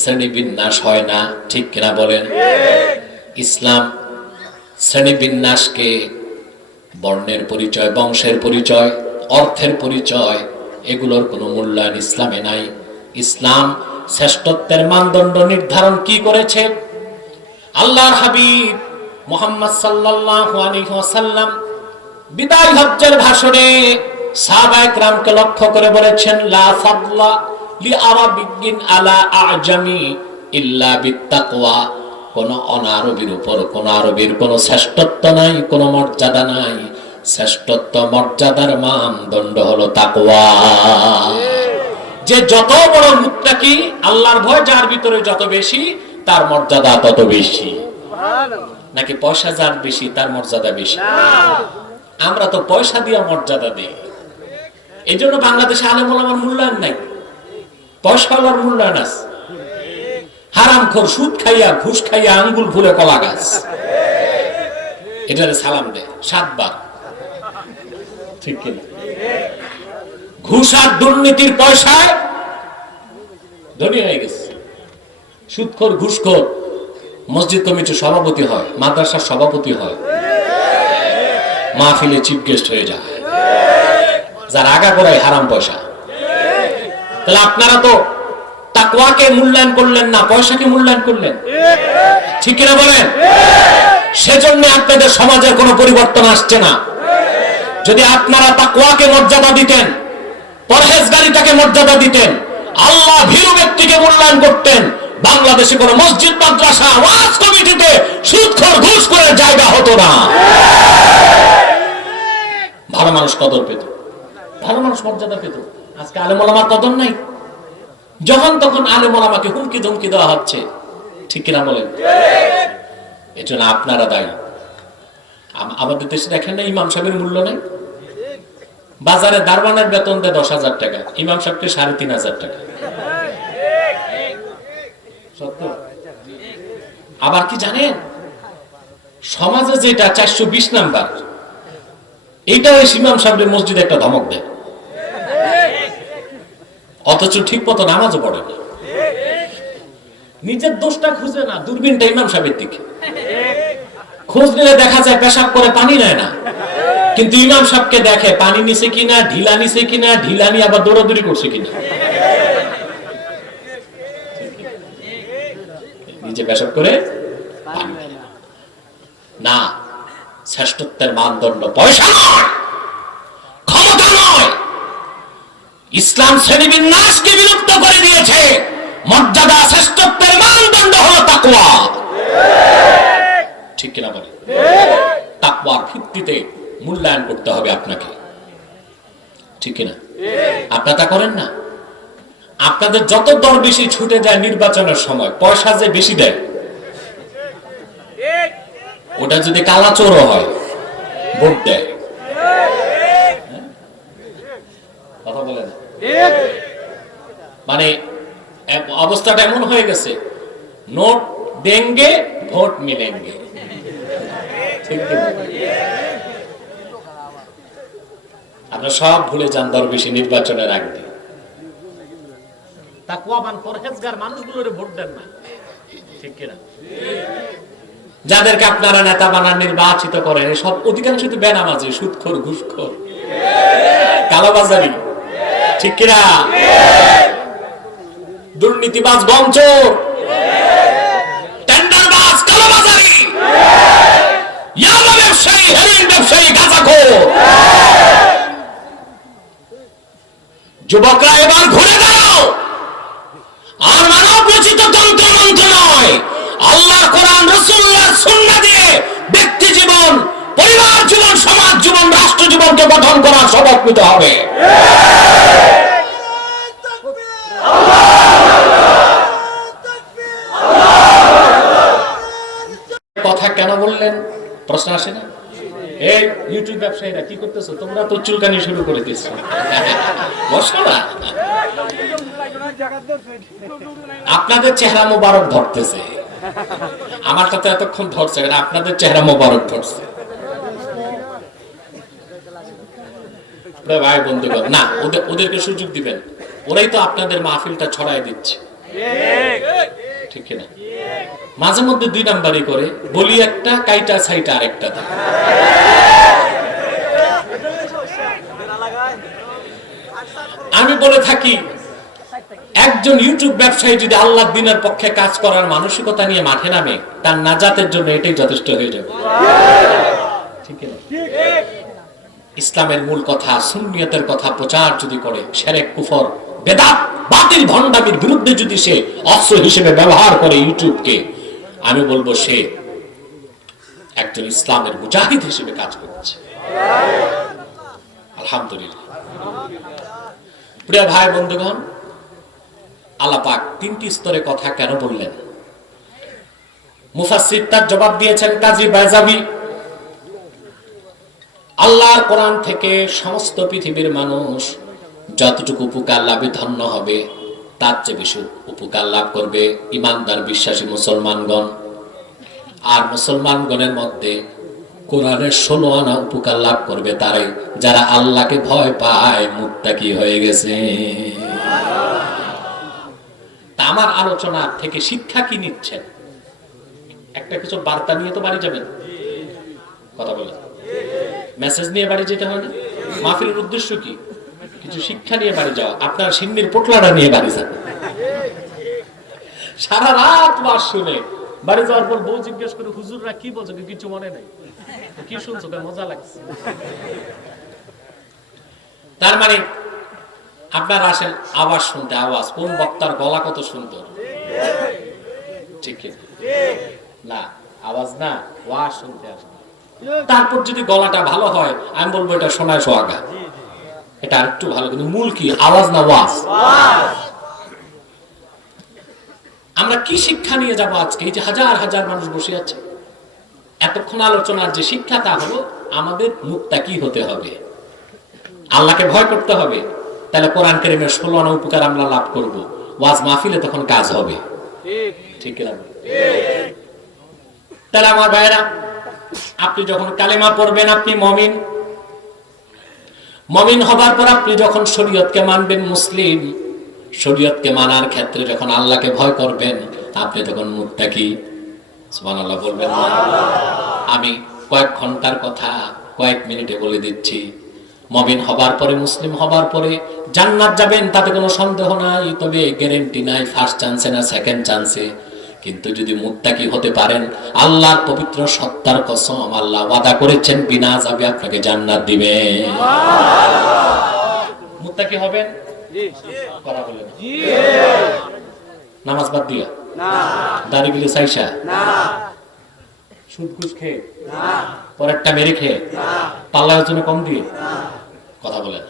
শ্রেণী বিন্যাস হয় না, ঠিক কিনা বলেন? ইসলাম শ্রেণী বিন্যাসকে, বর্ণের পরিচয়, বংশের পরিচয়, অর্থের পরিচয়, এগুলোর কোনো মূল্যায়ন ইসলামে নাই। ইসলাম শ্রেষ্ঠত্বের মানদণ্ড নির্ধারণ কি করেছে? আল্লাহর হাবিব মুহাম্মদ সাল্লাল্লাহু আলাইহি ওয়াসাল্লাম বিদায় হজ্জের ভাষণে সাহাবায়ে কেরামকে লক্ষ্য করে বলেছেন, লা ফাদলা লি আরাবিয়্যিন আলা আ'জামি ইল্লা বিত্তাকওয়া। কোন অনারবীর উপর কোন আরবীর কোন শ্রেষ্ঠত্ব নাই, কোন মর্যাদা নাই। শ্রেষ্ঠত্ব মর্যাদার মানদণ্ড হলো তাকওয়া। যে যত বড় মুত্তাকি, আল্লাহর ভয় যার ভিতরে যত বেশি, তার মর্যাদা তত বেশি। নাকি পয়সা যার বেশি তার মর্যাদা বেশি? আমরা তো পয়সা দিয়ে মর্যাদা দিই। এই জন্য বাংলাদেশে আলেম ওলামার মূল্যায়ন নাই, পয়সাওয়ালার মূল্যায়ন আছে। হারামখোর, সুদ খাইয়া, ঘুষ খাইয়া, আঙ্গুল ফুলে কলা গাছ, এটারে সালাম দেয় 7 বার, ঠিক কিনা? ঘুষ আর দুর্নীতির পয়সায় ধনী হয়ে গেছে। সুদখোর, ঘুষখোর মসজিদ কমিটির সভাপতি হয়, মাদ্রাসার সভাপতি হয়, মাহফিলে চিফ গেস্ট হয়ে যায়, যার আগা করাই হারাম পয়সা। তাহলে আপনারা তো তাকওয়াকে মূল্যায়ন করলেন না, পয়সাকে মূল্যায়ন করলেন, ঠিক কিনা বলেন? সেজন্য আপনাদের সমাজের কোনো পরিবর্তন আসছে না। যদি আপনারা তাকওয়াকে মর্যাদা দিতেন, পরহেজগারিতাকে মর্যাদা দিতেন, আল্লাহ ভীরু ব্যক্তিকে মূল্যায়ন করতেন, বাংলাদেশে কোনো মসজিদ, মাদ্রাসা, ওয়াজ কমিটিতে সুদখোর, ঘুষখোরের জায়গা হতো না। ভালো মানুষ কদর পেত, ভালো মানুষ মর্যাদা পেত। আজকে আলেম ওলামার কদর নাই। যখন তখন আলেম ওলামাকে হুমকি ধমকি দেওয়া হচ্ছে, ঠিক কিনা বলেন? এজন্য আপনারা দায়ী। আমাদের দেশে দেখেন না, ইমাম সাহেবের মূল্য নাই। বাজারে দারওয়ানের বেতন দেয় 10,000 টাকা, ইমাম সাহেবকে 3,500 টাকা। সত্য? আবার কি জানেন, সমাজে যেটা 420 নাম্বার, এইটা ওই ইমাম সাহেবের মসজিদে একটা ধমক দেয়, অথচ ঠিক মতো নামাজও পড়ে না। নিজের দোষটা খুঁজে না, দূরবীনটা ইমাম সাহেবের দিকে। খোঁজ নিলে দেখা যায় পেশাব করে পানি নেয় না, কিন্তু ইমাম সাহেবকে দেখে পানি নিছে কিনা, ঢিলা নিছে কিনা, ঢিলা নিয়ে আবার দৌড়াদৌড়ি করছে কিনা। নিজে পেশাব করে পানি না। শ্রেষ্ঠত্বের মানদণ্ড পয়সা নয়, ক্ষমতা নয়। ইসলাম শ্রেণীবিন্যাসকে বিলুপ্ত করে দিয়েছে। মর্যাদা, শ্রেষ্ঠত্বের মানদণ্ড হলো তাকওয়া, ঠিক কিনা বলে? তাকওয়ার ভিত্তিতে মূল্যায়ন করতে হবে আপনাকে, ঠিক কিনা? আপনারা তা করেন না। আপনাদের যত দর বেশি ছুটে যায় নির্বাচনের সময়, পয়সা যে বেশি দেয়, ওটা যদি কালা চোরও হয় ভোট দেয়। কথা বলেন? মানে অবস্থাটা এমন হয়ে গেছে, নোট দেঙ্গে ভোট মিলেঙ্গে, ঠিক কিনা? আপনারা সব ভুলে যান দরবেশি নির্বাচনের আগে। তাকওয়াবান পরহেজগার মানুষগুলোরে ভোট দেন না, ঠিক কিনা? যাদেরকে আপনারা নেতা বানান, নির্বাচিত করেন, সব অধিকাংশ তো বেনামাজি, সুদখোর, ঘুষখোর, কালোবাজারি, ঠিক কিনা? দুর্নীতিবাজ, বঞ্চক, টেন্ডারবাজ, কালোবাজারি, ইয়াবা ব্যবসায়ী, হেরোইন ব্যবসায়ী, গাঁজাখোর। যুবকরা এবার ঘুরে দাঁড়াও। আর মানব রচিত তন্ত্র মন্ত্র নয়, আল্লাহ, কোরআন, রাসূলুল্লাহর সুন্নাহ দিয়ে ব্যক্তি জীবন, পরিবার জীবন, সমাজ জীবন, রাষ্ট্র জীবনকে গঠন করার শপথ নিতে হবে। বললেন? প্রশ্ন আসে না? এই ইউটিউব ব্যবসায়ীরা কি করতেছো? তোমরা তো চুলকানি শুরু করে দিচ্ছ। বসো না, আপনাদের চেহারা মোবারক ধরতেছে। আমারটা তো এতক্ষণ ধরছে না, আপনাদের চেহারা মোবারক ধরছে। ভাই বন্ধুগণ, না, ওদেরকে সুযোগ দিবেন, ওরাই তো আপনাদের মাহফিলটা ছড়াই দিচ্ছে, ঠিক না? মাঝে মধ্যে 2 নাম্বারই করে, বলি একটা, কাইটা ছাইটা আরেকটা। আমি বলে থাকি, একজন ইউটিউব ব্যবসায়ী যদি আল্লাহর দ্বীনের পক্ষে কাজ করার মানসিকতা নিয়ে মাঠে নামে, তার নাজাতের জন্য এটাই যথেষ্ট হয়ে যাবে, ঠিক না? ইসলামের মূল কথা, সুন্নিয়তের কথা প্রচার যদি করে, শিরক, কুফর, বেদাত, বাতিল, ভণ্ডামির বিরুদ্ধে যদি সে অস্ত্র হিসেবে ব্যবহার করে ইউটিউবকে, আমি বলবো সে একজন ইসলামের মুজাহিদ হিসেবে কাজ করছে। আলহামদুলিল্লাহ। প্রিয় ভাই বন্ধুগণ, আল্লাহ পাক 3টি স্তরে কথা কেন বললেন? মুফাসসির তার জবাব দিয়েছেন কাজী বাইজাবি। আল্লাহর কোরআন থেকে সমস্ত পৃথিবীর মানুষ যতটুকু উপকার লাভে ধন্য হবে, তার চেয়ে বেশি উপকার লাভ করবে ইমানদার বিশ্বাসী মুসলমানগণ। আর মুসলমানগণের মধ্যে কোরআনের 16 আনা উপকার লাভ করবে তারাই যারা আল্লাহকে ভয় পায়, মুত্তাকি হয়ে গেছে। তা আমার আলোচনা থেকে শিক্ষা কি নিচ্ছেন? একটা কিছু বার্তা নিয়ে তো বাড়ি যাবেন, কথা বলেন, মেসেজ নিয়ে বাড়ি যেতে হয় না? মাহফিলের উদ্দেশ্য কি? কিছু শিক্ষা নিয়ে বাড়ি যাওয়া। আপনার সিন্নির পোটলাটা নিয়ে বাড়ি যান, সারা রাত ওয়াজ শুনে বাড়ি যাওয়ার পর বউ জিজ্ঞেস করে, হুজুররা কি বলছো? কিছু মনে নাই, কি শুনছো? মজা লাগছে। তার মানে আপনার আসেন আওয়াজ শুনতে, আওয়াজ, কোন বক্তার গলা কত সুন্দর, ঠিক না? আওয়াজ না, ওয়াজ শুনতে আসেন। তারপর যদি গলাটা ভালো হয়, আমি বলবো এটা শোনায় সোহাগা, এটা আরেকটু ভালো। কিন্তু মূল কি? আওয়াজ না ওয়াজ? আমরা কি শিক্ষা নিয়ে যাবো আজকে? এই যে হাজার হাজার মানুষ বসে আছে, এতক্ষণ আলোচনার যে শিক্ষা, তা হলো আমাদের মুত্তাকি হতে হবে, আল্লাহকে ভয় করতে হবে। তাহলে কোরআন কারীমের 16 আনা উপকার আমরা লাভ করব। ওয়াজ মাহফিলে তখন কাজ হবে, ঠিক না? তাহলে আমার ভাইরা, আপনি যখন কালেমা পড়বেন, আপনি মুমিন। মুমিন হবার পর আপনি যখন শরীয়তকে মানবেন, মুসলিম, শরীয়তকে মানার ক্ষেত্রে যখন আল্লাহকে ভয় করবেন, আপনি তখন মুত্তাকি। সুবহানাল্লাহ বলবেন না? আমি কয়েক ঘন্টার কথা কয়েক মিনিটে বলে দিচ্ছি। মুমিন হবার পরে, মুসলিম হবার পরে জান্নাত যাবেন, তাতে কোনো সন্দেহ নাই, তবে গ্যারান্টি নাই ফার্স্ট চান্সে না সেকেন্ড চান্সে। কিন্তু যদি মুত্তাকি হতে পারেন, আল্লাহর পবিত্র সত্তার কসম, আল্লাহ ওয়াদা করেছেন বিনা আযাবে আপনাকে জান্নাত দিবেন। মুত্তাকি হবেন? কথা বলেন। নামাজ বাদ দিয়া? না। দাড়ি গিলে চাইসা? না। সুদ ঘুষ খেয়ে? না। পরেরটা মেরে খেয়ে? না। পাল্লার জন্য কম দিয়ে? না। কথা বলেন।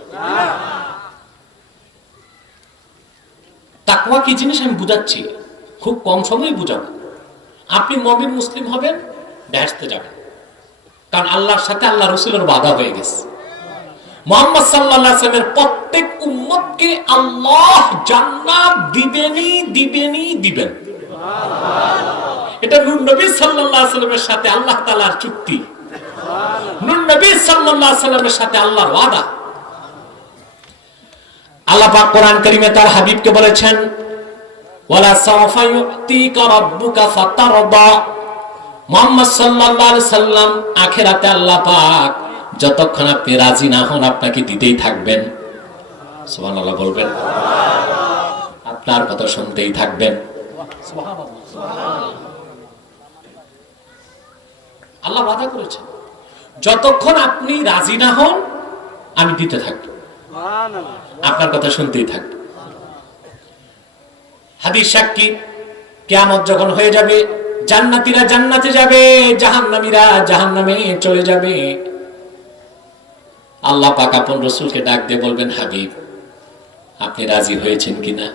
তাকওয়া কি জিনিস আমি বুঝাচ্ছি, খুব কম সময় বুঝাবো। আপনি মুমিন মুসলিম হবেন, বেহেশতে যাবেন, কারণ আল্লাহর সাথে আল্লাহ রাসূলের ওয়াদা হয়ে গেছে। মুহাম্মদ সাল্লাল্লাহু আলাইহি ওয়াসাল্লামের প্রত্যেক উম্মতকে আল্লাহ জান্নাত দিবেন। এটা নূর নবী সাল্লাল্লাহু আলাইহি ওয়াসাল্লামের সাথে আল্লাহ তাআলার চুক্তি, নূর নবী সাল্লাল্লাহু আলাইহি ওয়াসাল্লামের সাথে আল্লাহর ওয়াদা। আল্লাহ পাক কোরআন কারীমে তার হাবিবকে বলেছেন, ওয়ালা সাওফা ইউতিকা রাব্বুকা ফাতারদা। মুহাম্মদ সাল্লাল্লাহু আলাইহি ওয়াসাল্লাম, আখিরাতে আল্লাহ পাক যতক্ষণ আপনি রাজি না হন, আপনাকে দিতেই থাকবেন। সুবহানাল্লাহ বলবেন। আপনার কথা শুনতেই থাকবেন। আল্লাহ ওয়াদা করেছেন, যতক্ষণ আপনি রাজি না হন, আমি দিতে থাকবো, আপনার কথা শুনতেই থাকবো। হাদিস সাক্ষী, কিয়ামত যখন হয়ে যাবে, জান্নাতীরা জান্নাতে যাবে, জাহান্নামীরা জাহান্নামে চলে যাবে। আল্লাহ পাক আপন রাসূলকে ডাক দিয়ে বলবেন, হাবিব, আপনি রাজি হয়েছেন কিনা?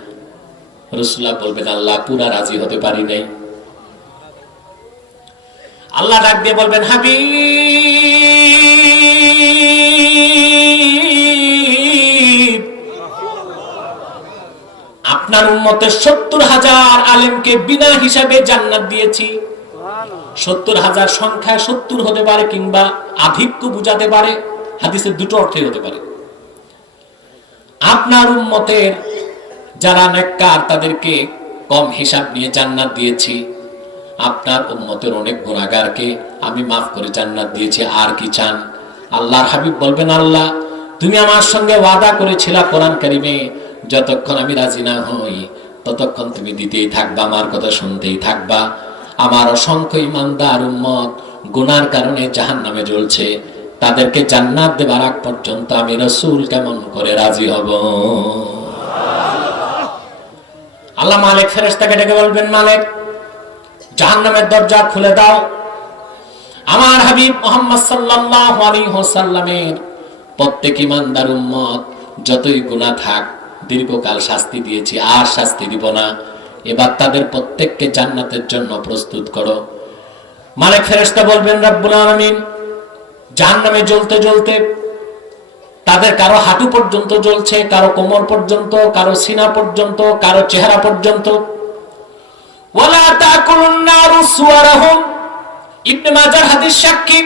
রাসূলুল্লাহ বলবেন, আল্লাহ পুরা রাজি হতে পারি নাই। আল্লাহ ডাক দিয়ে বলবেন, হাবিব, আপনার উম্মতের 70,000 আলেমকে বিনা হিসাবে জান্নাত দিয়েছি। 70,000 সংখ্যায় 70 হতে পারে, কিংবা আধিক্য বুঝাতে পারে, হাদিসের দুটো অর্থই হতে পারে। আপনার উম্মতের যারা নেককার তাদেরকে কম হিসাব নিয়ে জান্নাত দিয়েছি। আপনার উম্মতের অনেক গুনাহগারকে আমি মাফ করে জান্নাত দিয়েছি, আর কি চান? আল্লাহর হাবিব বলবেন, আল্লাহ তুমি আমার সঙ্গে ওয়াদা করেছিলা কোরআন কারিমে, যতক্ষণ আমি রাজি না হই ততক্ষণ তুমি দিতেই থাকবা, আমার কথা শুনতেই থাকবা। আমার অসংখ্য ইমানদার উম্মত গুনার কারণে জাহান্নামে জ্বলছে, তাদেরকে জান্নাত দেবার আগ পর্যন্ত আমি রাসূল কেমন করে রাজি হব? আল্লাহ মালিক ফেরেশতাকে ডেকে বলবেন, মালিক জাহান্নামের দরজা খুলে দাও। আমার হাবিব মুহাম্মদ সাল্লাল্লাহু আলাইহি ওয়াসাল্লামের প্রত্যেক ইমানদার উম্মত যতই গুনাহ থাক, দীর্ঘকাল শাস্তি দিয়েছি, আর শাস্তি দিব না, এবার তাদের প্রত্যেককে জান্নাতের জন্য প্রস্তুত করো। মালিক ফেরেশতা বলবেন, রব্বুল আলামিন জাহান্নামে জ্বলতে জ্বলতে তাদের কারো হাঁটু পর্যন্ত জ্বলছে, কারো কোমর পর্যন্ত, কারো সিনা পর্যন্ত, কারো চেহারা পর্যন্ত। ওয়ালা তাকুলুন নারু সুওয়ারাহুম, ইবনে মাজাহ হাদিস সাক্ষী।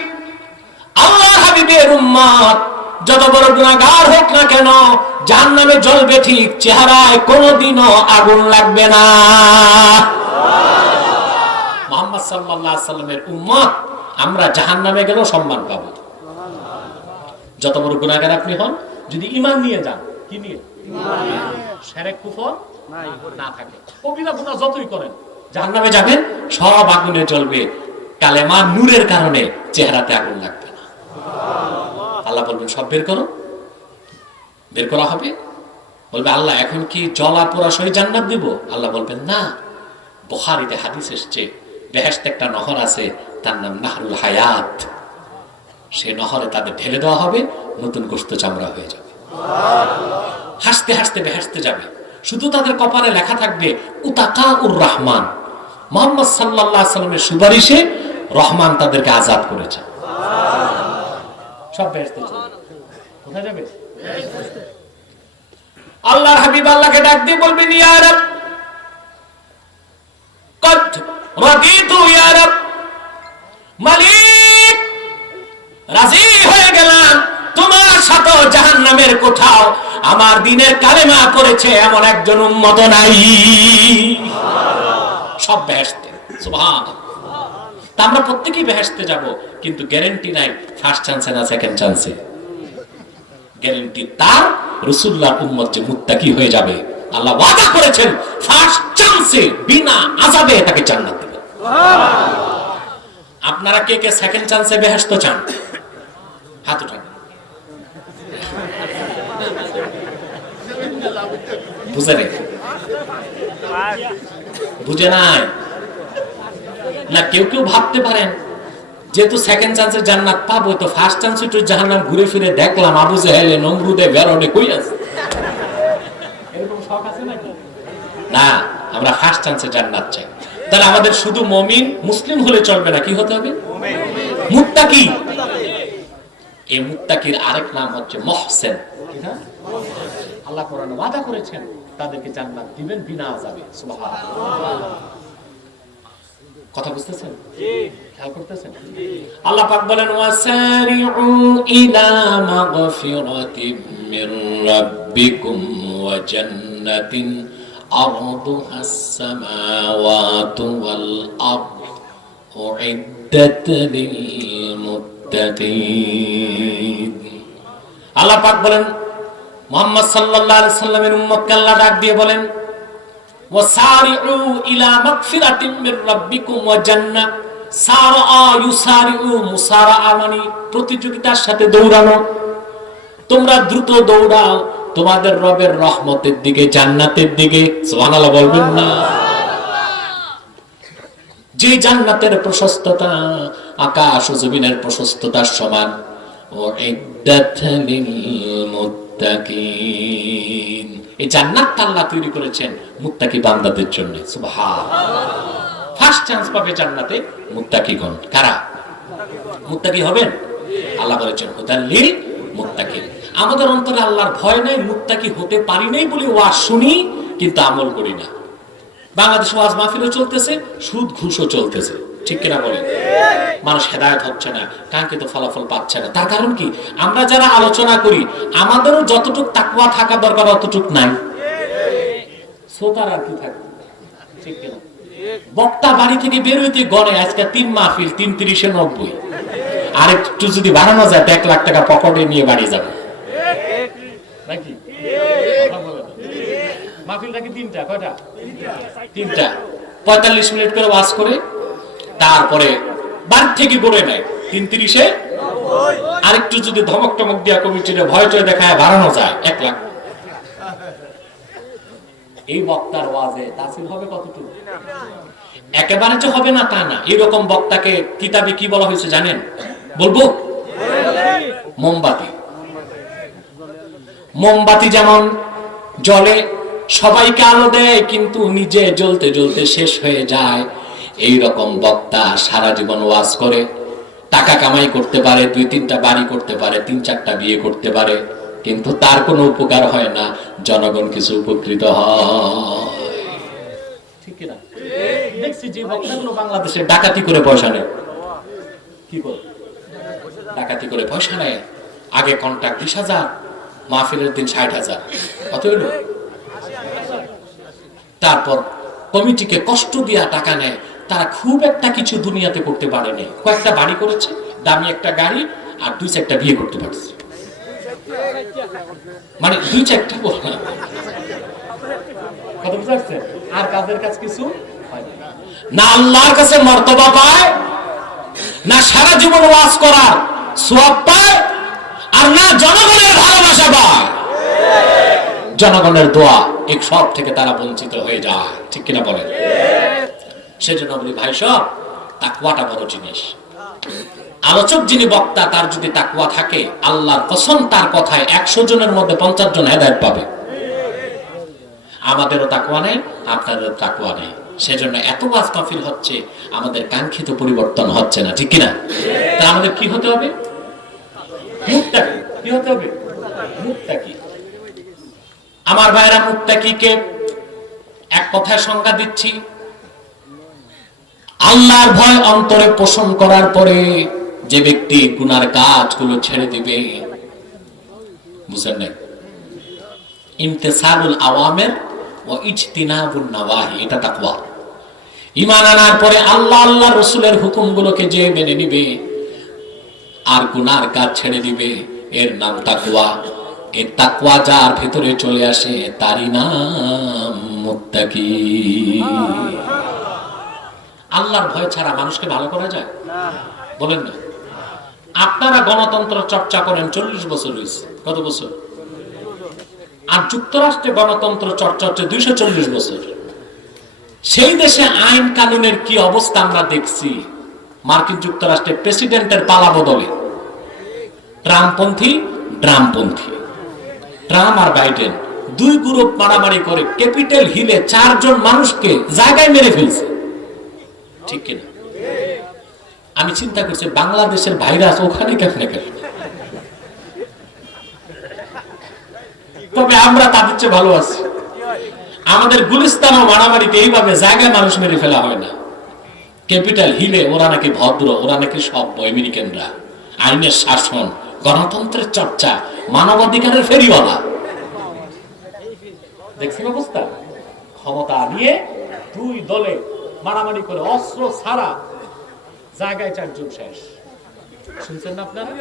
আল্লাহর হাবিবের উম্মত যত বড় গুনাহগার হোক না কেন জাহান্নামে জ্বলবে ঠিক, চেহারায় কোনোদিনও আগুন লাগবে না। মুহাম্মদ সাল্লাল্লাহু আলাইহি সাল্লামের উম্মত আমরা জাহান্নামে গেলেও সম্মান পাবো। যত বড় গুনাহগার আপনি হন, যদি ঈমান নিয়ে যান, কি নিয়ে? ঈমান, শিরক কুফর না থাকে, কবিরা গুনাহ যতই করেন জাহান্নামে যাবেন, সব আগুনে জ্বলবে, কালেমা নূরের কারণে চেহারাতে আগুন লাগবে না। আল্লাহ বলবেন, সব বের করো। বের করা হবে। বলবে, আল্লাহ এখন কি জ্বলা পোড়া সহি জান্নাত দিব? আল্লাহ বলবেন, না। বুখারীতে হাদিস এসেছে, বেহেশতে একটা নহর আছে, তার নাম নাহরুল হায়াত। সে নহরে তাদের ঢেলে দেওয়া হবে, নতুন গোশত চামড়া হয়ে যাবে, হাসতে হাসতে বেহেশতে যাবে। শুধু তাদের কপালে লেখা থাকবে উতাকাউর রহমান, মুহাম্মদ সাল্লাল্লাহু আলাইহি সাল্লামের সুপারিশে রহমান তাদেরকে আজাদ করেছে। সব বেহেশতে চলে। কোথায় যাবে? আল্লাহর হাবিব আল্লাহকে ডাক দিয়ে বলবেন, ইয়া রাব কদ রাদিতু, ইয়া রাব মালিক রাজি হয়ে গেলাম, তোমার সাথে জাহান্নামের কোথাও আমার দিনের কালেমা করেছে এমন একজন উম্মত নাই। সব বেহেশতে। সুবহানাল্লাহ। তা আমরা প্রত্যেকেই বেহেশতে যাব, কিন্তু গ্যারান্টি নাই ফার্স্ট চান্সে না সেকেন্ড চান্সে। গ্যারান্টি তার রাসূলুল্লাহর উম্মত যে মুত্তাকি হয়ে যাবে, আল্লাহ ওয়াদা করেছেন ফার্স্ট চান্সে বিনা আযাবে তাকে জান্নাত দিবেন। আপনারা কে কে সেকেন্ড চান্সে বেহেশত চান? হাত উঠান। বুঝে নেই? বুঝে নাই না? কেউ কেউ ভাবতে পারেন যেহেতু সেকেন্ড চান্সের জান্নাত পাবো, তো ফার্স্ট চান্সে একটু জাহান্নাম ঘুরে ফিরে দেখলাম, আবু জেহেলে, নমরুদে, ফেরাউনে কই আছে। এরকম শখ আছে নাকি? না, আমরা ফার্স্ট চান্সে জান্নাত চাই। তাহলে আমাদের শুধু মুমিন মুসলিম হলে চলবে না, কি হতে হবে? মুত্তাকি। এই মুত্তাকির আরেক নাম হচ্ছে মুহসিন। আল্লাহ কোরআনে ওয়াদা করেছেন তাদেরকে জান্নাত দিবেন বিনা আযাবে। সুবহানাল্লাহ। কথা বুঝতেছেন? জি। খেয়াল করতেছেন? জি। আল্লাহ পাক বলেন, ওয়াসারিউ ইলা মাগফিরাতিম মির রাব্বিকুম ওয়া জান্নাতিন আরদুহাস সামাওয়াতু ওয়াল আরদ উইদ্দাত লিল মুত্তাকিন। আল্লাহ পাক বলেন, মুহাম্মদ সাল্লাল্লাহু আলাইহি সাল্লামের উম্মতকে আল্লাহ ডাক দিয়ে বলেন, ওয়াসারিউ ইলা মাগফিরাতিম মির রাব্বিকুম ওয়া জান্নাহ। সারা ইউসারিউ, মুসারাআ মানে প্রতিযোগিতার সাথে দৌড়ানো। তোমরা দ্রুত দৌড়াও তোমাদের রবের রহমতের দিকে, জান্নাতের দিকে। সুবহানাল্লাহ বলবেন না? যে জান্নাতের প্রশস্ততা আকাশ ও জমিনের প্রশস্ততার সমান। উইদ্দাত লিল মুত্তাকিন। এই জান্নাত আল্লাহ তৈরি করেছেন মুত্তাকি বান্দাদের জন্য। সুবহানাল্লাহ। ফার্স্ট চান্স পাবে জান্নাতে মুত্তাকিগণ। কারা মুত্তাকি হবেন? আল্লাহ বলেছেন হুদাল লিল মুত্তাকিন। আমাদের অন্তরে আল্লাহর ভয় নাই, মুত্তাকি হতে পারি নাই বলে ওয়াজ শুনি কিন্তু আমল করি না। বাংলাদেশে ওয়াজ মাহফিলও চলতেছে, সুদ ঘুষও চলতেছে, ঠিক কিনা বলেন? মানুষ হেদায়েত হচ্ছে না, কাঙ্ক্ষিত ফলাফল পাচ্ছে না। তার কারণ কি? আমরা যারা আলোচনা করি আমাদেরও যতটুক তাকওয়া থাকা দরকার অতটুক নাই। শ্রোতার আর কি থাকে, ঠিক কিনা? বক্তা বাড়ি থেকে বের হইতে গড়ে আজকে 3 মাহফিল 3 × 90, আর একটু যদি বাড়ানো যায় 1 লাখ টাকা পকেটে নিয়ে বাড়ি যাবে নাকি? মাহফিল নাকি 3টা, কয়টা? 3টা, 45 মিনিট করে ওয়াজ করে তারপরে বাড়ি থেকে গড়ে নেয় 3 × 90। আর একটু যদি ধমক টমক দিয়া কমিটিরে ভয় টয় দেখায় বাড়ানো যায় 1 লাখ। এই বক্তার ওয়াজে তাসির হবে কতটুকু? একেবারে যে হবে না তা না। এরকম বক্তাকে কিতাবে কি বলা হয়েছে জানেন? বলবো? মোমবাতি। মোমবাতি যেমন জলে সবাইকে আলো দেয় কিন্তু নিজে জ্বলতে জ্বলতে শেষ হয়ে যায়, এই রকম বক্তা সারা জীবন ওয়াজ করে, টাকা কামাই করতে পারে, 2-3টা বাড়ি করতে পারে, 3-4টা বিয়ে করতে পারে, কিন্তু তার কোনো উপকার হয় না, জনগণ কিছু উপকৃত হয়, ঠিক না? দেখছি যে বক্তাগুলো বাংলাদেশে ডাকাতি করে পয়সা নেয়। কি করে ডাকাতি করে পয়সা নেয়? আগে কন্ট্রাক্ট 20,000, মাহফিলের দিন 60,000, কত হইল? তারপর কমিটিকে কষ্ট দিয়া টাকা নেয়। তারা খুব একটা কিছু দুনিয়াতে করতে পারেনি, কয়েকটা বাড়ি করেছে, দামি একটা গাড়ি, আর 2-4টা বিয়ে করতে পারছে। মানে 2-4টা বললাম, কত বুঝাচ্ছে? আর কাজের কাজ কিছু না, আল্লাহর কাছে মর্তবা পায় না, সারা জীবন ওয়াজ করার সওয়াব পায়, আর না জনগণের ভালোবাসা পায়। জনগণের দোয়া এক সব থেকে তারা বঞ্চিত হয়ে যায়, ঠিক কিনা বলেন? সেজন্য বলি ভাই সব, তাকওয়াটা বড় জিনিস। আলোচক যিনি বক্তা, তার যদি তাকওয়া থাকে, আল্লাহর কসম তার কথায় 100 জনের মধ্যে 50 জন হেদায়েত পাবে। আমাদেরও তাকওয়া নেই, আপনাদেরও তাকওয়া নেই, সেজন্য এত ওয়াজ মাহফিল হচ্ছে, আমাদের কাঙ্ক্ষিত পরিবর্তন হচ্ছে না, ঠিক কিনা? তা আমাদের কি হতে হবে? মুত্তাকি। কি হতে হবে? মুত্তাকি। আমার ভাইরা, মুত্তাকিকে এক কথায় সংজ্ঞা দিচ্ছি, আল্লাহর ভয় অন্তরে পোষণ করার পরে যে ব্যক্তি গুনার কাজগুলো ছেড়ে দিবে, বুঝেন নাই? ইমতিসালুল আওয়ামির ওয়া ইজতিনাবুন নাওয়াহি, এটা তাকওয়া। ঈমান আনার পরে আল্লাহ আল্লাহ রাসূলের হুকুমগুলোকে যে মেনে নিবে আর গুনার কাজ ছেড়ে দিবে, এর নাম তাকওয়া। এই তাকওয়া যার ভিতরে চলে আসে তারই নাম মুত্তাকি। আল্লাহর ভয় ছাড়া মানুষকে ভালো করা যায়? বলেন না। আপনারা গণতন্ত্র চর্চা করেন 40 বছর হয়েছে, কত বছর? আর যুক্তরাষ্ট্রে গণতন্ত্র চর্চা হচ্ছে 240 বছর। সেই দেশে আইন কানুনের কি অবস্থা আমরা দেখছি। মার্কিন যুক্তরাষ্ট্রে প্রেসিডেন্টের পালা বদলে ট্রাম্পপন্থী ড্রামপন্থী, ট্রাম্প আর বাইডেন 2 গ্রুপ মারামারি করে ক্যাপিটাল হিলে 4 জন মানুষকে জায়গায় মেরে ফেলছে, ঠিক কিনা? আমি চিন্তা করছি বাংলাদেশের ভাইরাস ওখানে কেমনে গেল? তবে আমরা তাদের চেয়ে ভালো আছি। আমাদের গুলিস্তান ও মারামারিতে এইভাবে জায়গায় মানুষ মেরে ফেলা হয় না। ক্যাপিটাল হিলে ওরা নাকি ভদ্র, ওরা নাকি সভ্য আমেরিকানরা। আইনের শাসন, গণতন্ত্রের চর্চা, মানবাধিকারের ফেরিওয়ালা। দেখছেন অবস্থা? ক্ষমতা নিয়ে 2 দলে মারামারি করে অস্ত্র ছাড়া জায়গায় 4 জন শেষ। শুনছেন না আপনারা?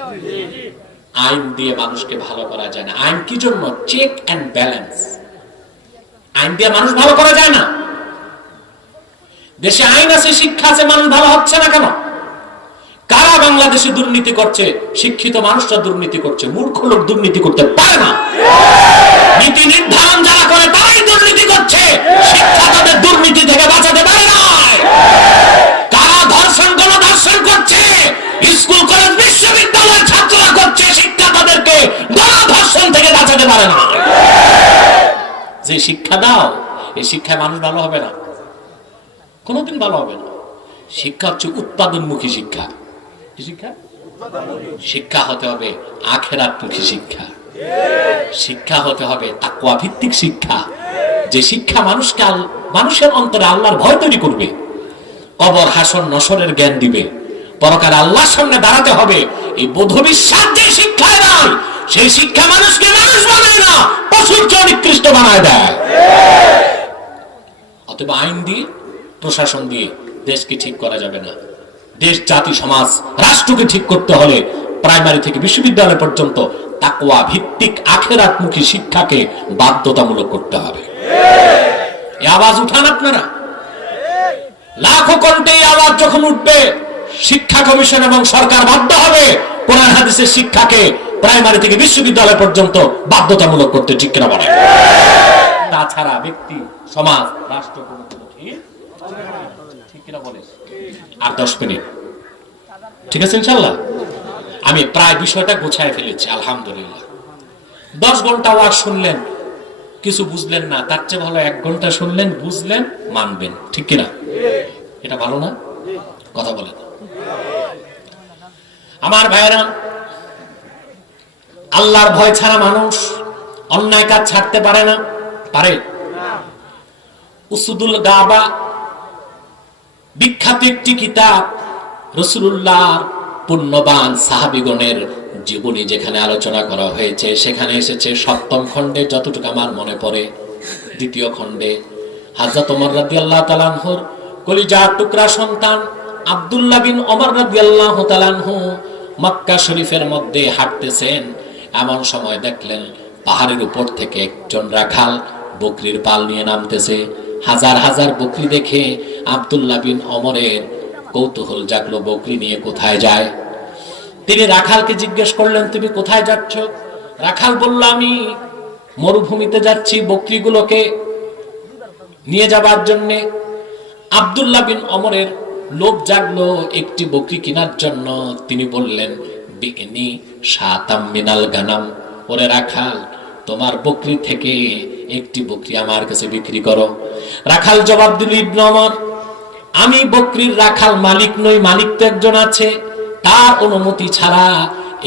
আইন দিয়ে মানুষকে ভালো করা যায় না। আইন কি জন্য? Check and balance. আইন দিয়ে মানুষ ভালো করা যায় না। দেশে আইন আছে, শিক্ষা আছে, মানুষ ভালো হচ্ছে না কেন? কারা বাংলাদেশে দুর্নীতি করছে? শিক্ষিত মানুষরা দুর্নীতি করছে, মূর্খ লোক দুর্নীতি করতে পারে না। নীতি নির্ধারণ যারা করে তারাই দুর্নীতি করছে, শিক্ষা তাদের দুর্নীতি থেকে বাঁচাতে পারে না। কারা ধর্ষণ গণধর্ষণ করছে? স্কুল কলেজ বিশ্ববিদ্যালয়ের ছাত্ররা করছে, শিক্ষা তাদেরকে গণধর্ষণ থেকে বাঁচাতে পারে না। যে শিক্ষা দাও, এই শিক্ষায় মানুষ ভালো হবে না, কোনোদিন ভালো হবে না। শিক্ষা হচ্ছে উৎপাদনমুখী শিক্ষা। কি শিক্ষা? শিক্ষা হতে হবে আখিরাতমুখী শিক্ষা। শিক্ষা হতে হবে তাকওয়া ভিত্তিক শিক্ষা, যে শিক্ষা মানুষকে মানুষের অন্তরে আল্লাহর ভয় তৈরি করবে, কবর হাসর নসরের জ্ঞান দিবে, পরকালে আল্লাহর সামনে দাঁড়াতে হবে। এই বোধ বিশ্বাস যে শিক্ষায় নাই, সেই শিক্ষা মানুষকে মানুষ বানায় না, পশুর চেয়ে নিকৃষ্ট বানায় দেয়। অতএব আইন দিয়ে, প্রশাসন দিয়ে দেশকে ঠিক করা যাবে না। দেশ, জাতি, সমাজ, রাষ্ট্রকে ঠিক করতে হলে প্রাইমারি থেকে বিশ্ববিদ্যালয় পর্যন্ত তাকওয়া ভিত্তিক আখিরাতমুখী শিক্ষাকে বাধ্যতামূলক করতে হবে। এই আওয়াজ উঠান আপনারা। লাখো কণ্ঠে এই আওয়াজ যখন উঠবে, শিক্ষা কমিশন এবং সরকার বাধ্য হবে কোরআন হাদিসের শিক্ষাকে প্রাইমারি থেকে বিশ্ববিদ্যালয় পর্যন্ত বাধ্যতামূলক করতে, ঠিক কিনা বলেন? তাছাড়া ব্যক্তি, সমাজ, রাষ্ট্র কোনো ঠিক কিনা বলেন? আর 10 মিনিট, ঠিক আছে ইনশাআল্লাহ। আমি প্রায় বিষয়টা গোছায় ফেলেছি আলহামদুলিল্লাহ। 10 ঘন্টা ওয়াজ শুনলেন, কিছু বুঝলেন না, তার চেয়ে ভালো 1 ঘন্টা শুনলেন, বুঝলেন, মানবেন, ঠিক কিনা? এটা ভালো না? কথা বলেন আমার ভাইয়েরা। আল্লাহর ভয় ছাড়া মানুষ অন্যায় কাজ ছাড়তে পারে না। পারে? উসুদুল গাবা বিখ্যাত একটি কিতাব, রাসূলুল্লাহর পুণ্যবান সাহাবীগণের জীবনী যেখানে আলোচনা করা হয়েছে, সেখানে এসেছে 7ম খণ্ডে, যতটুকু আমার মনে পড়ে, 2য় খণ্ডে হযরত ওমর রাদিয়াল্লাহু তাআলা আনহুর কলিজার টুকরা সন্তান আব্দুল্লাহ বিন ওমর রাদিয়াল্লাহু তাআলা আনহু মক্কা শরীফের মধ্যে হাঁটতেছেন। এমন সময় দেখলেন পাহাড়ের উপর থেকে একজন রাখাল বকরির পাল নিয়ে নামতেছে। হাজার হাজার বকরি দেখে আব্দুল্লাহ বিন ওমরের কৌতূহল জাগলো, বকরি নিয়ে কোথায় যায়। তিনি রাখালকে জিজ্ঞেস করলেন, তুমি কোথায় যাচ্ছ? রাখাল বলল, আমি মরুভূমিতে যাচ্ছি বকরিগুলোকে নিয়ে যাবার জন্য। আব্দুল্লাহ বিন ওমরের লোভ জাগলো একটি বকরি কেনার জন্য। তিনি বললেন, বিগনি শাতাম মিনাল গানাম, ওরে রাখাল, তোমার বকরি থেকে একটি বকরি আমার কাছে বিক্রি করো। রাখাল জবাব দিল, ইবনে ওমর, আমি বকরির রাখাল, মালিক নই, মালিক তো একজন আছে, তার অনুমতি ছাড়া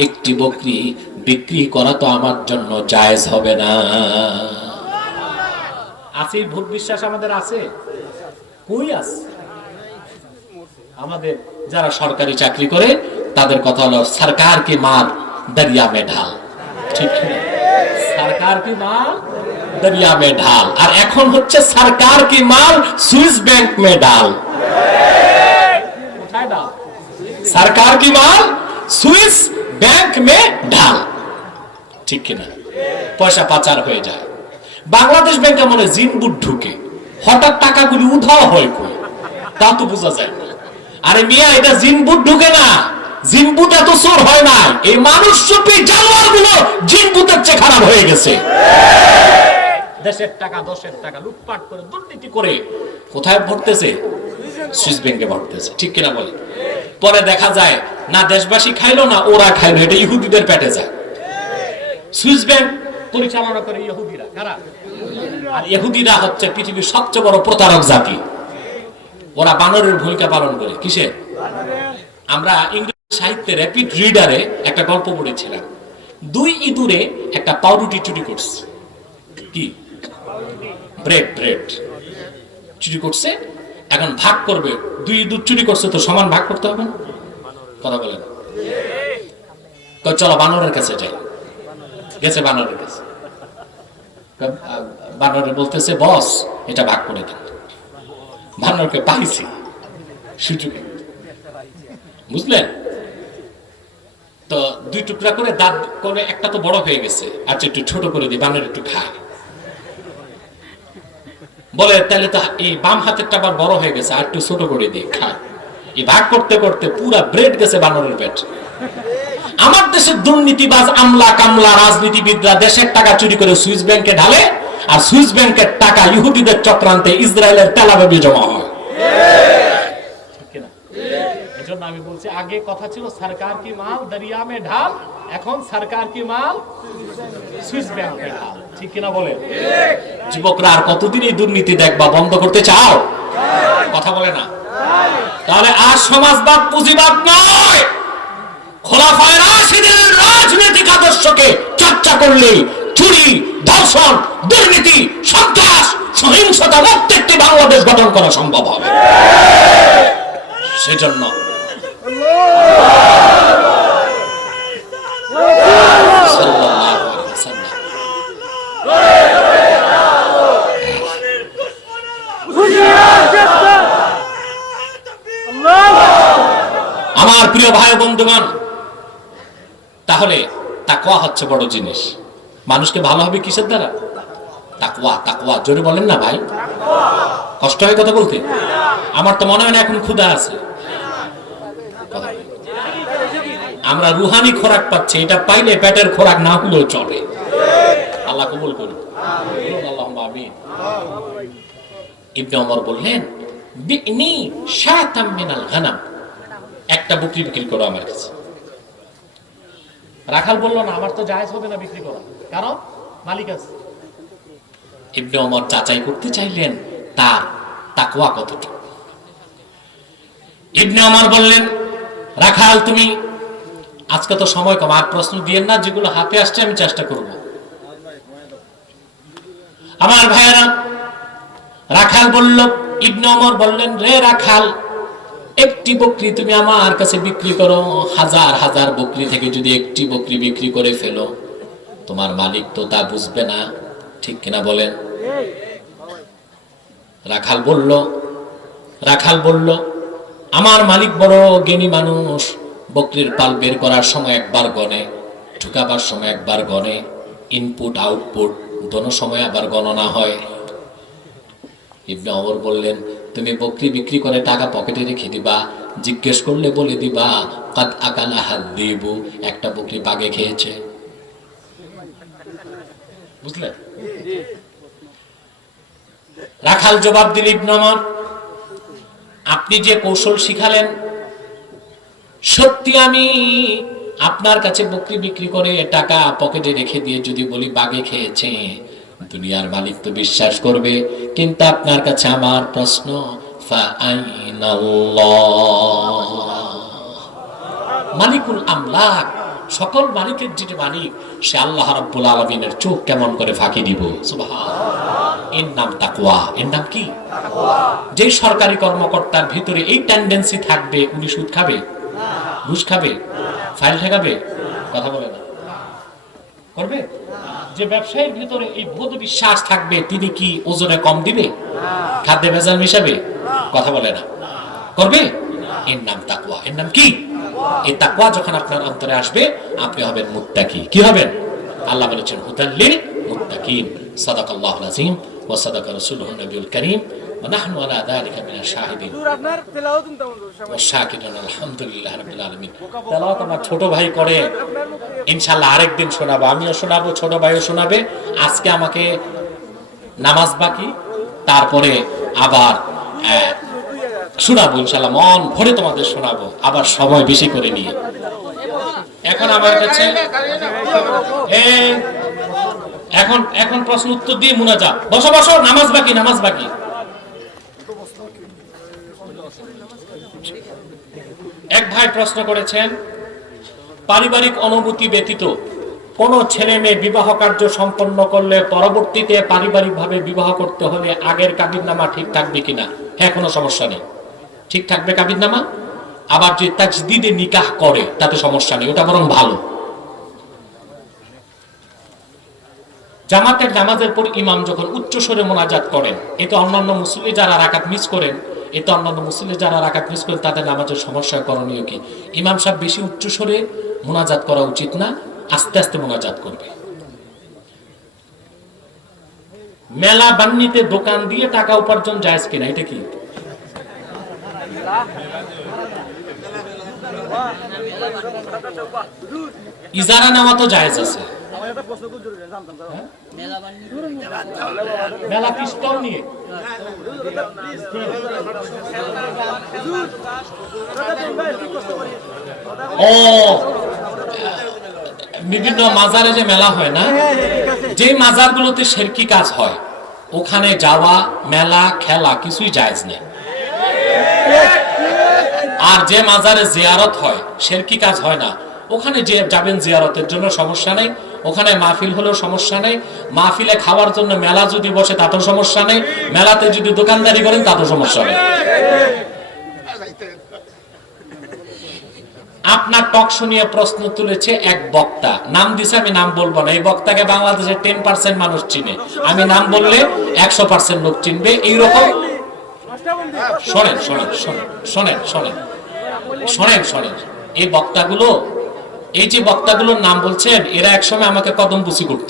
একটি বকরি বিক্রি করা তো আমার জন্য জায়েজ হবে না। আছে ভূত বিশ্বাস আমাদের? আছে? কই আছে? আমাদের যারা সরকারি চাকরি করে তাদের কথা হলো সরকার কি মাল দরিয়া মে ঢাল, ঠিক না? সরকার কি মাল দরিয়া মে ঢাল। আর এখন হচ্ছে সরকার কি মাল সুইস ব্যাংক মে ঢাল। কোথায় ঢাল? সরকার কি মাল সুইস ব্যাংক মে ঢাল, ঠিক কিনা? পয়সা পাচার হয়ে যায়। বাংলাদেশ ব্যাংকে মনে জিনবুট ঢুকে, হঠাৎ টাকাগুলি উধাও হয় কই, তা তো বোঝা যায় না। আরে মিয়া, এটা জিনবুট ঢুকে না, জিনবুট এত চোর হয় না, এই মানুষ চুপি জানোয়ার গুলো জিনবুটের চেয়ে খারাপ হয়ে গেছে। দেশের টাকা, দশের টাকা লুটপাট করে, দুর্নীতি করে কোথায় ভরতেছে? সুইস ব্যাংকে ভরতেছে, ঠিক কিনা বলে? পরে দেখা যায় না দেশবাসী খাইলো না ওরা খাইলো, এটা ইহুদিদের পেটে যায়। সুইস ব্যাংক পরিচালনা করে ইহুদিরা। কারা? আর ইহুদিরা হচ্ছে পৃথিবীর সবচেয়ে বড় প্রতারক জাতি। ওরা বানরের ভূমিকা পালন করে। কিসে? আমরা ইংরেজি সাহিত্যে র্যাপিড রিডারে একটা গল্প পড়েছিলাম, 2 ইঁদুরে একটা পাউরুটি চুরি করছে। কি? ব্রেড চুরি করছে। এখন ভাগ করবে, 2 ইঁদুর চুরি করছে তো সমান ভাগ করতে হবে না? কথা বলেন। চলো বানরের কাছে যাই। গেছে বানরের কাছে, বানরে বলতেছে, বস এটা ভাগ করে দেন। বানরকে পাইছি সুযোগে, বুঝলেন তো? 2 টুকরা করে দাঁত করে, একটা তো বড় হয়ে গেছে, আচ্ছা একটু ছোট করে দিই, বানর একটু খায়। বলে তাহলে তো এই বাম হাতেরটা আবার বড় হয়ে গেছে, আর একটু ছোট করে দিই, খায়। এই ভাগ করতে করতে পুরা ব্রেড গেছে বানরের পেট। আমার দেশের দুর্নীতিবাজ আমলা কামলা রাজনীতিবিদরা দেশের টাকা চুরি করে সুইস ব্যাংকে ঢালে, আর সুইস ব্যাংকের টাকা ইহুদিদের চক্রান্তে ইসরায়েলের তেল আবিবে জমা হয়। এজন্য আমি বলছি, আগে কথা ছিল সরকার কি মাল দরিয়া মে ঢাল, এখন সরকার কি মাল সুইস ব্যাংকে ঢাল, ঠিক কিনা বলে? যুবকরা আর কতদিন এই দুর্নীতি দেখবা? বন্ধ করতে চাও? কথা বলে না। তাহলে আর সমাজবাদ পুঁজিবাদ নয়, খোলাফায়ে রাশিদের রাজনৈতিক আদর্শকে চর্চা করলে চুরি, ধর্ষণ, দুর্নীতি, সন্ত্রাস, সহিংসতা মুক্ত একটি বাংলাদেশ গঠন করা সম্ভব হবে। সেজন্য আমার প্রিয় ভাই বন্ধুগণ, তাহলে তাকওয়া হচ্ছে বড় জিনিস। মানুষকে ভালো হবে কিসের দ্বারা? তাকওয়া। তাকওয়া জোরে বলেন না ভাই, কষ্ট হয় কথা বলতে। আমার তো মনে হয় না এখন ক্ষুধা আছে। আমরা রুহানি খোরাক পাচ্ছি, এটা পাইলে পেটের খোরাক না হলেও চলে। আল্লাহ কবুল করুন, আল্লাহুম্মা আমিন। ইবনে ওমর বললেন, বিনি শাতাম মিনাল গানাম, একটা বকরি বিক্রি করো আমার কাছে। রাখাল বলল, না আমার তো জায়েজ হবে না বিক্রি করা, কারণ মালিক আছে। ইবনে ওমর যাচাই করতে চাইলেন তার তাকওয়া কতটুকু। ইবনে ওমর বললেন, রাখাল তুমি আজকে তো সময় কম, আর প্রশ্ন দিয়েন না, যেগুলো হাতে আসছে আমি চেষ্টা করব। আমার ভাইয়েরা, রাখাল বলল, ইবনে ওমর বললেন, রে রাখাল, একটি বকরি তুমি আমার কাছে বিক্রি করো, হাজার হাজার বকরি থেকে যদি একটি বকরি বিক্রি করে ফেলো, তোমার মালিক তো তা বুঝবে না, ঠিক কিনা বলেন? রাখাল বলল, আমার মালিক বড় জ্ঞানী মানুষ, বকরির পাল বের করার সময় একবার গণে, ঢুকাবার সময় একবার গণে, ইনপুট আউটপুট দোনো সময় আবার গণনা হয়। ইবনে ওমর বললেন, তুমি বকরি বিক্রি করে টাকা পকেটে রেখে দিবা, জিজ্ঞেস করলে বলে দিবা কাদ আকালা হাদ্দিবু, একটা বকরি বাঘে খেয়েছে। বুঝলেন? রাখাল জবাব দিল, ইবনে ওমর, আপনি যে কৌশল শিখালেন, সত্যি আমি আপনার কাছে বকরি বিক্রি করে টাকা পকেটে রেখে দিয়ে যদি বলি বাঘে খেয়েছে, দুনিয়ার মালিক তো বিশ্বাস করবে, কিন্তু আপনার কাছে আমার প্রশ্ন, মালিকুল আমলাক, সকল মালিকের যিনি মালিক, সে আল্লাহ রাব্বুল আলামিনের চোখ কেমন করে ফাঁকি দিব? সুবহানাল্লাহ। এর নাম তাকওয়া। এর নাম কি? তাকওয়া। যে সরকারি কর্মকর্তার ভিতরে এই টেন্ডেন্সি থাকবে, উনি সুদ খাবে, ঘুষ খাবে, ফাইল ঠেকাবে, কথা বলে না, করবে? যে ব্যবসায়ীর ভিতরে এই বোধ বিশ্বাস থাকবে, তিনি কি ওজনে কম দিবে, খাদ্যে ভেজাল মিশাবে, কথা বলে না, করবে? এর নাম তাকওয়া। এর নাম কি? এই তাকওয়া যখন আপনার অন্তরে আসবে, আপনি হবেন মুত্তাকি। কি হবেন? আল্লাহ বলেছেন, হুদাল্লিল মুত্তাকিন। সাদাকাল্লাহুল আযীম ওয়া সাদাকা রাসূলুহুন নবিয়ুল কারীম ওয়া নাহনু আলা যালিকা মিনাশ শাহিদিন ওয়া শাকিরিন আলহামদুলিল্লাহি রাব্বিল আলামিন। তেলাওয়াত আমার ছোট ভাই করে, ইনশাআল্লাহ আরেকদিন শোনাবো, আমিও শোনাবো, ছোট ভাইও শোনাবে। আজকে আমাকে নামাজ বাকি, তারপরে আবার শোনাবো ইনশাআল্লাহ, মন ভরে তোমাদের শোনাবো, আবার সময় বেশি করে নিয়ে। এখন আমার কাছে এখন প্রশ্ন উত্তর দিয়ে মুনাজাত। বসো বসো, নামাজ বাকি, নামাজ বাকি। এক ভাই প্রশ্ন করেছেন, পারিবারিক অনুমতি ব্যতীত কোন ছেলে মেয়ে বিবাহ কার্য সম্পন্ন করলে পরবর্তীতে পারিবারিকভাবে বিবাহ করতে হলে আগের কাবিননামা ঠিক থাকবে কিনা? হ্যাঁ, কোনো সমস্যা নেই, ঠিক থাকবে কাবিননামা। আবার যে তাজদিদে নিকাহ করে তাতে সমস্যা নেই, ওটা বরং ভালো। জামাতের নামাজের পর ইমাম যখন উচ্চ স্বরে মোনাজাত করেন, এতে অন্যান্য মুসল্লি যারা রাকাত মিস করেন, তাদের নামাজের সমস্যা করণীয় কি? ইমাম সাহেব বেশি উচ্চ স্বরে মোনাজাত করা উচিত না, আস্তে আস্তে মোনাজাত করবে। মেলা বান্নিতে দোকান দিয়ে টাকা উপার্জন জায়েজ কিনা, এটা কি? ইজারা নেওয়া তো জায়েজ আছে। মেলা পিস্তল নিয়ে বিভিন্ন মাজারে যে মেলা হয় না, যে মাজারগুলোতে শিরকি কাজ হয়, ওখানে যাওয়া, মেলা, খেলা কিছুই জায়েজ নেই। আর যে মাজারে জিয়ারত হয় শিরকি কাজ হয় না, ওখানে যে যাবেন জিয়ারতের জন্য সমস্যা নেই, ওখানে মাহফিল হলেও সমস্যা নেই, মাহফিলে খাওয়ার জন্য মেলা যদি বসে তাতেও সমস্যা নেই, মেলাতে যদি দোকানদারি করেন তাতেও সমস্যা নেই। আপনার টক শুনিয়ে প্রশ্ন তুলেছে এক বক্তা, নাম দিছে, আমি নাম বলবো না। এই বক্তাকে বাংলাদেশের 10% মানুষ চিনে, আমি নাম বললে 100% লোক চিনবে। এইরকম শোনেন শোনেন শোনেন শোনেন শোনেন শোনেন শোনেন এই বক্তাগুলো, এই যে বক্তাগুলোর নাম বলছেন, এরা একসময় আমাকে কদমবুচি করত।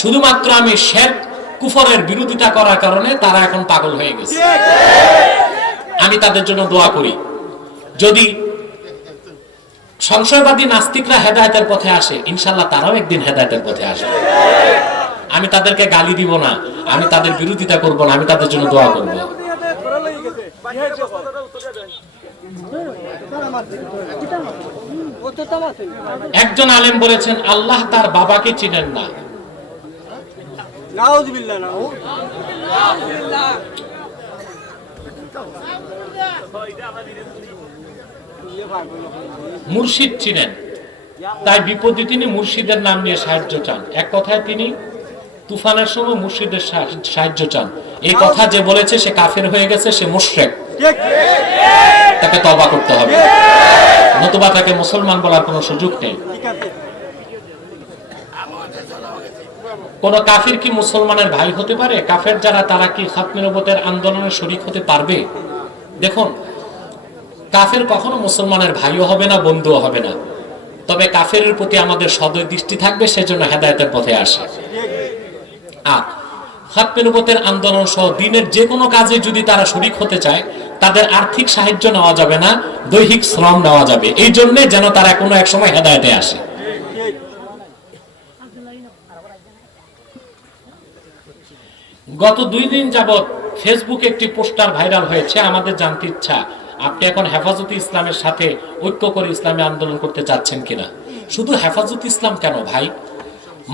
শুধুমাত্র আমি শিরক কুফরের বিরোধিতা করার কারণে তারা এখন পাগল হয়ে গেছে। আমি তাদের জন্য দোয়া করি, যদি সংশয়বাদী নাস্তিকরা হেদায়েতের পথে আসে, ইনশাআল্লাহ তারাও একদিন হেদায়েতের পথে আসবে। আমি তাদেরকে গালি দিব না, আমি তাদের বিরোধিতা করব না, আমি তাদের জন্য দোয়া করব। একজন আলেম বলেছেন আল্লাহ তার বাবাকে চিনেন না। নাউযুবিল্লাহ, নাউযুবিল্লাহ। মুর্শিদ চিনেন, তাই বিপদে তিনি মুর্শিদের নাম নিয়ে সাহায্য চান। এক কথায় তিনি তুফানের সময় মুর্শিদের সাহায্য চান। এই কথা যে বলেছে সে কাফের হয়ে গেছে, সে মুশরিক, তাকে তওবা করতে হবে, নতুবা তাকে মুসলমান বলার কোনো সুযোগ নেই। কোন কাফির কি মুসলমানের ভাই হতে পারে? কাফের যারা, তারা কি খাতমে নবুয়তের আন্দোলনে শরীক হতে পারবে? দেখুন, কাফের কখনো মুসলমানের ভাইও হবে না, বন্ধুও হবে না। তবে কাফেরের প্রতি আমাদের সদয় দৃষ্টি থাকবে, সেজন্য হেদায়েতের পথে আসে। আর খাতমে নবুয়তের আন্দোলন সহ দিনের যে কোনো কাজে যদি তারা শরীক হতে চায়, তাদের আর্থিক সাহায্য নেওয়া যাবে না, দৈহিক শ্রম নেওয়া যাবে, এই জন্য যেন তারা কোনো এক সময় হেদায়েতে আসে। গত 2 দিন যাবত ফেসবুকে একটি পোস্টার ভাইরাল হয়েছে। আমাদের জানতে ইচ্ছা, আপনি এখন হেফাজতে ইসলামের সাথে ঐক্য করে ইসলামী আন্দোলন করতে চাচ্ছেন কিনা? শুধু হেফাজতে ইসলাম কেন ভাই,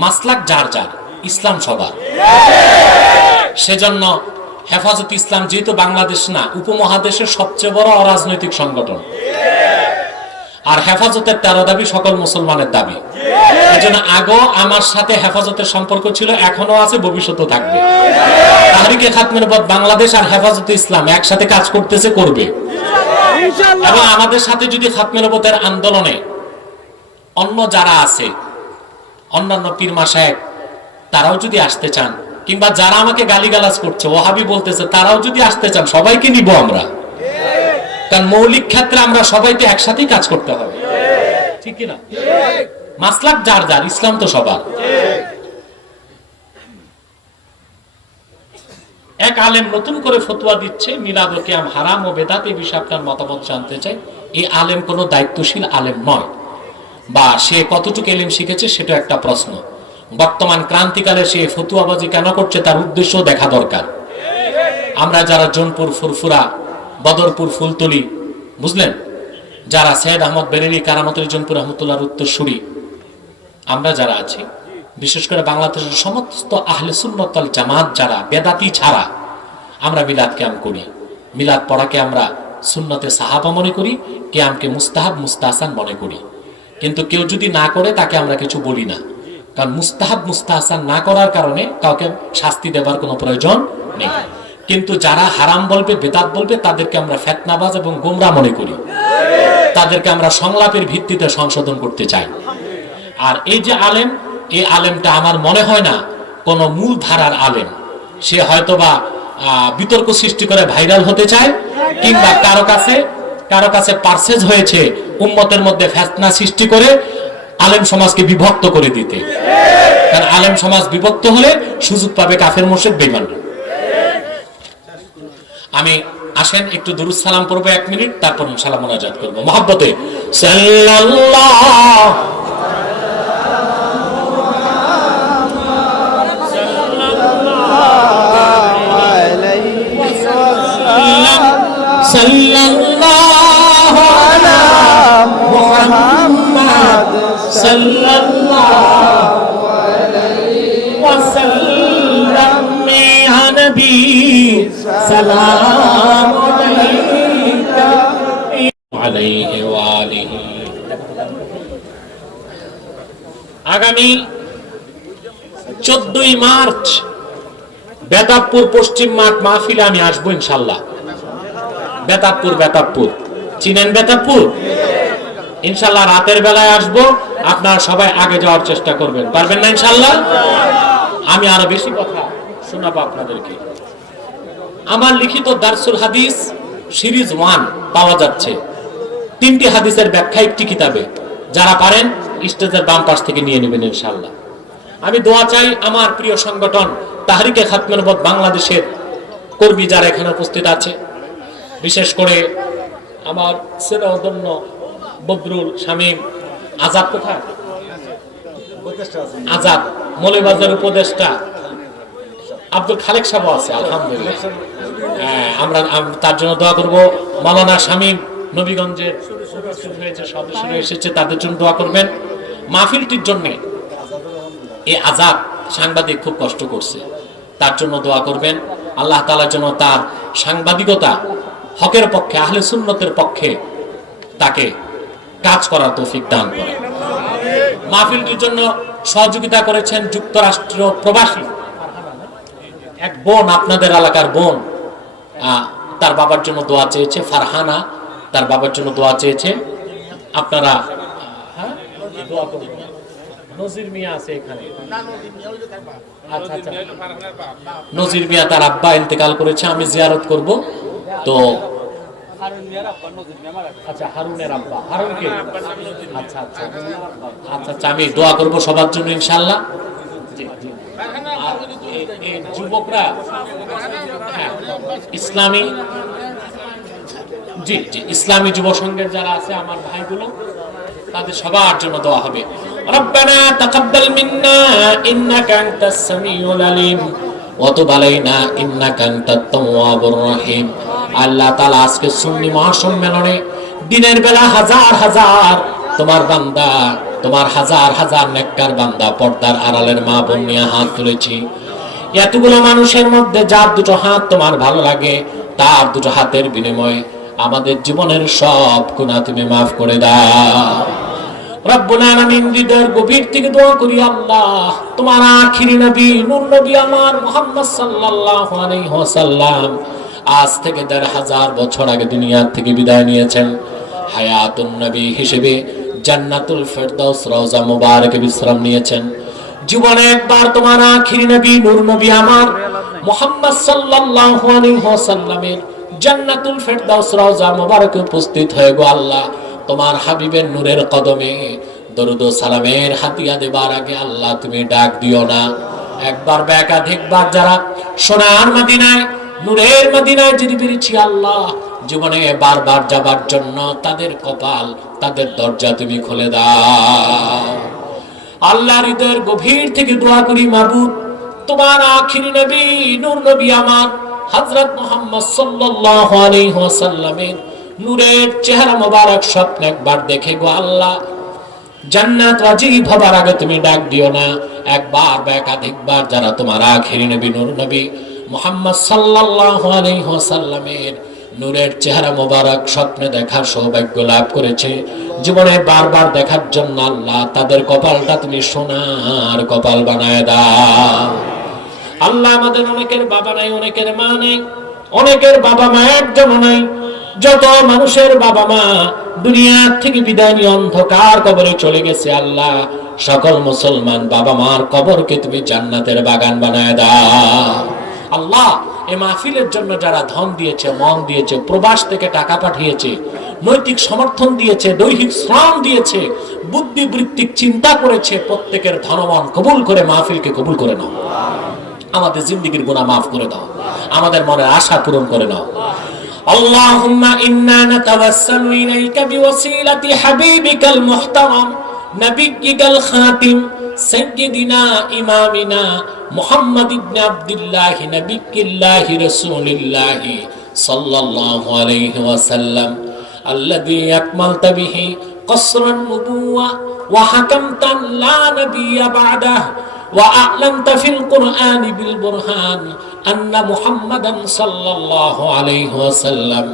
মাসলাক যার যার, ইসলাম সবার। সেজন্য হেফাজতে ইসলাম যেহেতু বাংলাদেশ না, উপমহাদেশের সবচেয়ে বড় অরাজনৈতিক সংগঠন, আর হেফাজতের 13 দাবি সকল মুসলমানের দাবি। এজন্য আগেও আমার সাথে হেফাজতের সম্পর্ক ছিল, এখনো আছে, ভবিষ্যতেও থাকবে। তাহরিকে খাতমে নবুয়ত বাংলাদেশ আর হেফাজতে ইসলাম একসাথে কাজ করতেছে, করবে। এবং আমাদের সাথে যদি খাতমে নবুয়তের আন্দোলনে অন্য যারা আছে, অন্যান্য পীর মাশায়েখ, তারাও যদি আসতে চান, কিংবা যারা আমাকে গালিগালাজ করছে, ওহাবি বলতেছে, তারাও যদি আসতে চান, সবাইকে নিব আমরা। কারণ মৌলিক ক্ষেত্রে আমরা সবাইকে একসাথেই কাজ করতে হবে, ঠিক কি না? মাসলাক যার যার, ইসলাম তো সবার। এক আলেম নতুন করে ফতোয়া দিচ্ছে মিলাদ ও কিয়াম হারাম ও বেদাত, এই বিষয়ে আপনার মতামত জানতে চাই। এই আলেম কোনো দায়িত্বশীল আলেম নয়, বা সে কতটুকু ইলম শিখেছে সেটা একটা প্রশ্ন। বর্তমান ক্রান্তিকালে সে ফতুয়াবাজি কেন করছে তার উদ্দেশ্য দেখা দরকার। আমরা যারা জোনপুর, ফুরফুরা, বদরপুর, ফুলতলি, বুঝলেন, যারা সৈয়দ আহমদ বেরেলি, কারামতুল জোনপুর রহমতুল্লাহর উত্তরসূরি, আমরা যারা আছি, বিশেষ করে বাংলাদেশের সমস্ত আহলে সুন্নাত ওয়াল জামাত যারা বেদাতি ছাড়া, আমরা মিলাদ কিয়াম করি। মিলাদ পড়াকে আমরা সুন্নতে সাহাবা মনে করি, কিয়ামকে মুস্তাহাব মুস্তাহসান মনে করি। কিন্তু কেউ যদি না করে তাকে আমরা কিছু বলি না, কারণ মুস্তাহাব মুস্তাহসান না করার কারণে কাউকে শাস্তি দেবার কোনো প্রয়োজন নেই। কিন্তু যারা হারাম বলবে, বেদাত বলবে, তাদেরকে আমরা ফিতনাবাজ এবং গোমরা মনে করি, তাদেরকে আমরা সংলাপের ভিত্তিতে সংশোধন করতে চাই। আর এই যে আলেম, এই আলেমটা আমার মনে হয় না কোনো মূল ধারার আলেম। সে হয়তোবা বিতর্ক সৃষ্টি করে ভাইরাল হতে চায়, কিংবা কারো কাছে পারচেজ হয়েছে উম্মতের মধ্যে ফিতনা সৃষ্টি করে আলেম সমাজকে বিভক্ত করে দিতে। কারণ আলেম সমাজ বিভক্ত হলে সুযোগ পাবে কাফের মুশরিক বেঈমানরা। আমি আসেন একটু দুরূদ সালাম পড়বো 1 মিনিট, তারপর ইনশাআল্লাহ মুনাজাত করব মহব্বতে। সাল্লাল্লাহু আলা মুহাম্মাদ সাল্লাল্লাহু আলাইহি ওয়াসাল্লাম। ইয়া নবী সালাম আলাইহি আগামী 14ই মার্চ বেতাবপুর পশ্চিম মাঠ মাহফিলে আমি আসবো ইনশাল্লাহ। বেতাবপুর চিনেন? বেতাবপুর ইনশাল্লাহ রাতের বেলায় আসবো। আপনারা সবাই আগে যাওয়ার চেষ্টা করবেন, পারবেন না ইনশাল্লাহ? আমি আরো বেশি কথা শোনাবো আপনাদেরকে। আমার লিখিত দারসুল হাদিস সিরিজ 1 পাওয়া যাচ্ছে। 3টি হাদিসের ব্যাখ্যা একটি কিতাবে। যারা পারেন স্টেজের বাম পাশ থেকে নিয়ে নেবেন ইনশাল্লাহ। আমি দোয়া চাই আমার প্রিয় সংগঠন তাহরিকে খাতমে নবুয়ত বাংলাদেশের কর্মী যারা এখানে উপস্থিত আছে, বিশেষ করে আমার শ্রদ্ধেয় বদরুল শামীম আজাদ, কোথায় আজাদ, মৌলভীবাজার উপদেষ্টা আব্দুল খালেক সাহেব আছে আলহামদুলিল্লাহ। আমরা তার জন্য দোয়া করব। মাওলানা শামীম নবীগঞ্জের হয়েছে, সদস্যরা এসেছে, তাদের জন্য দোয়া করবেন। মাহফিলটির জন্য এই আজাদ সাংবাদিক খুব কষ্ট করছে, তার জন্য দোয়া করবেন। আল্লাহ তাআলা যেন তার সাংবাদিকতা হকের পক্ষে, আহলে সুন্নতের পক্ষে তাকে কাজ করার তৌফিক দান করেন। মাহফিলটির জন্য সহযোগিতা করেছেন যুক্তরাষ্ট্র প্রবাসী এক বোন, আপনাদের এলাকার বোন, তার বাবার জন্য দোয়া চেয়েছে। ফারহানা তার বাবার জন্য দোয়া চেয়েছে। আপনারা দোয়া করবেন। নজির মিয়া আছে এখানে। আচ্ছা, নজির মিয়া তার আব্বা ইন্তেকাল করেছে, আমি জিয়ারত করব। তো আচ্ছা, হারুনের আব্বা, হারুনকে আচ্ছা আমি দোয়া করব সবার জন্য ইনশাআল্লাহ। যুবকরা ইসলামী ইসলামী যুব সংঘের যারা আছে আমার ভাইগুলো, তাদের সবার জন্য দোয়া হবে। রব্বানা তাকাব্বাল মিন্না ইন্নাকা আনতাস সামিউল আলিম ওয়া তুব আলাইনা ইন্নাকা আনতাত তাওয়াবুর রহিম। আল্লাহ তাআলা আজকে সুন্নি মহাসম্মেলনে দিনের বেলা হাজার হাজার তোমার বান্দা, তোমার হাজার হাজার নেককার বান্দা, পর্দার আড়ালের মা বোন নিয়ে হাত তুলেছি। এতগুলো মানুষের মধ্যে যার দুটো হাত তোমার ভালো লাগে, তার দুটো হাতের বিনিময়ে আমাদের জীবনের সব গুনাহ তুমি মাফ করে দাও। রব্বুল আলামিন, হৃদয়ের গভীর থেকে দোয়া করি আল্লাহ, তোমার আখিরি নবী নূর নবী আমার মুহাম্মদ সাল্লাল্লাহু আলাইহি ওয়াসাল্লাম আজ থেকে ১৫০০ বছর আগে দুনিয়া থেকে বিদায় নিয়েছেন। হায়াতুন নবী হিসেবে জান্নাতুল ফেরদাউস রওজা মুবারকে বিশ্রাম নিয়েছেন। জীবনে একবার তোমার আখিরি নবী নূর নবী আমার মুহাম্মদ সাল্লাল্লাহু আলাইহি ওয়াসাল্লামের জান্নাতুল ফেরদাউস রওজা মুবারকে উপস্থিত হয়ে গো আল্লাহ, তোমার হাবিবের নূরের কদমে দরুদ ও সালামের হাতিয়া দেবার আগে আল্লাহ তুমি ডাক দিও না। একবার বা একাধিকবার যারা সোনার মদিনায়, নূরের মদিনায় যদি পেরেছি আল্লাহ, জীবনে বারবার যাবার জন্য তাদের কপাল, তাদের দরজা তুমি খুলে দাও আল্লাহ। হৃদয়ের গভীর থেকে দোয়া করি মাবুদ, তোমার আখিরি নবী নূর নবী আমার হযরত মুহাম্মদ সাল্লাল্লাহু আলাইহি ওয়াসাল্লামের নূরের চেহারা মোবারক স্বপ্নে একবার দেখে গো আল্লাহ, জান্নাত ওয়াজিব হবার আগে তুমি ডাক দিও না। একবার বা একাধিকবার যারা তোমার আখিরি নবী নূর নবী মুহাম্মদ সাল্লাল্লাহু আলাইহি ওয়াসাল্লামের নূরের চেহারা মোবারক স্বপ্নে দেখার সৌভাগ্য লাভ করেছে, জীবনে বারবার দেখার জন্য আল্লাহ তাদের কপালটা তুমি সোনার কপাল বানায় দাও আল্লাহ। আমাদের অনেকের বাবা নাই, অনেকের মা নেই, অনেকের বাবা মা একজন নাই। যত মানুষের বাবা মা দুনিয়া থেকে বিদায় নিয়ে অন্ধকার কবরে চলে গেছে আল্লাহ, সকল মুসলমান বাবা মার কবরকে তুমি জান্নাতের বাগান বানায় দাও আল্লাহ। এই মাহফিলের জন্য যারা ধন দিয়েছে, মন দিয়েছে, প্রবাস থেকে টাকা পাঠিয়েছে, নৈতিক সমর্থন দিয়েছে, দৈহিক শ্রম দিয়েছে, বুদ্ধিবৃত্তিক চিন্তা করেছে, প্রত্যেকের ধনমন কবুল করে মাহফিলকে কবুল করে নাও। আমাদের জিন্দেগীর গুনাহ মাফ করে দাও, আমাদের মনের আশা পূরণ করে নাও। আল্লাহুম্মা ইন্না নাতাওয়াসসালু ইলাইকা বিওয়াসিলাতি হাবিবিকাল মুহতারাম নাবিয়্যিকাল খাতিম সাইয়্যিদিনা ইমামিনা মুহাম্মদ ইবনে আব্দুল্লাহ নবিয়্যিল্লাহ রাসূলিল্লাহ সাল্লাল্লাহু আলাইহি ওয়াসাল্লাম আল্লাযী আকমালতা বিহি কসরান নুবুওয়া ওয়া হাকামতা লা নাবিয়্যা বা'দাহু وأعلمت في القرآن بالبرهان أن محمدا صلى الله عليه وسلم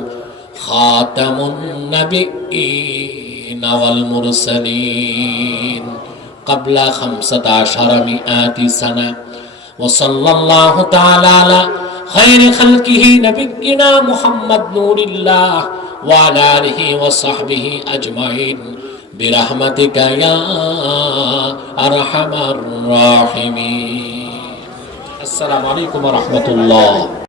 خاتم النبيين والمرسلين قبل 1500 سنة وصلى الله تعالى على خير خلقه نبينا محمد نور الله وعلى آله وصحبه أجمعين برحمتك يا أرحم الراحمين. السلام عليكم ورحمة الله.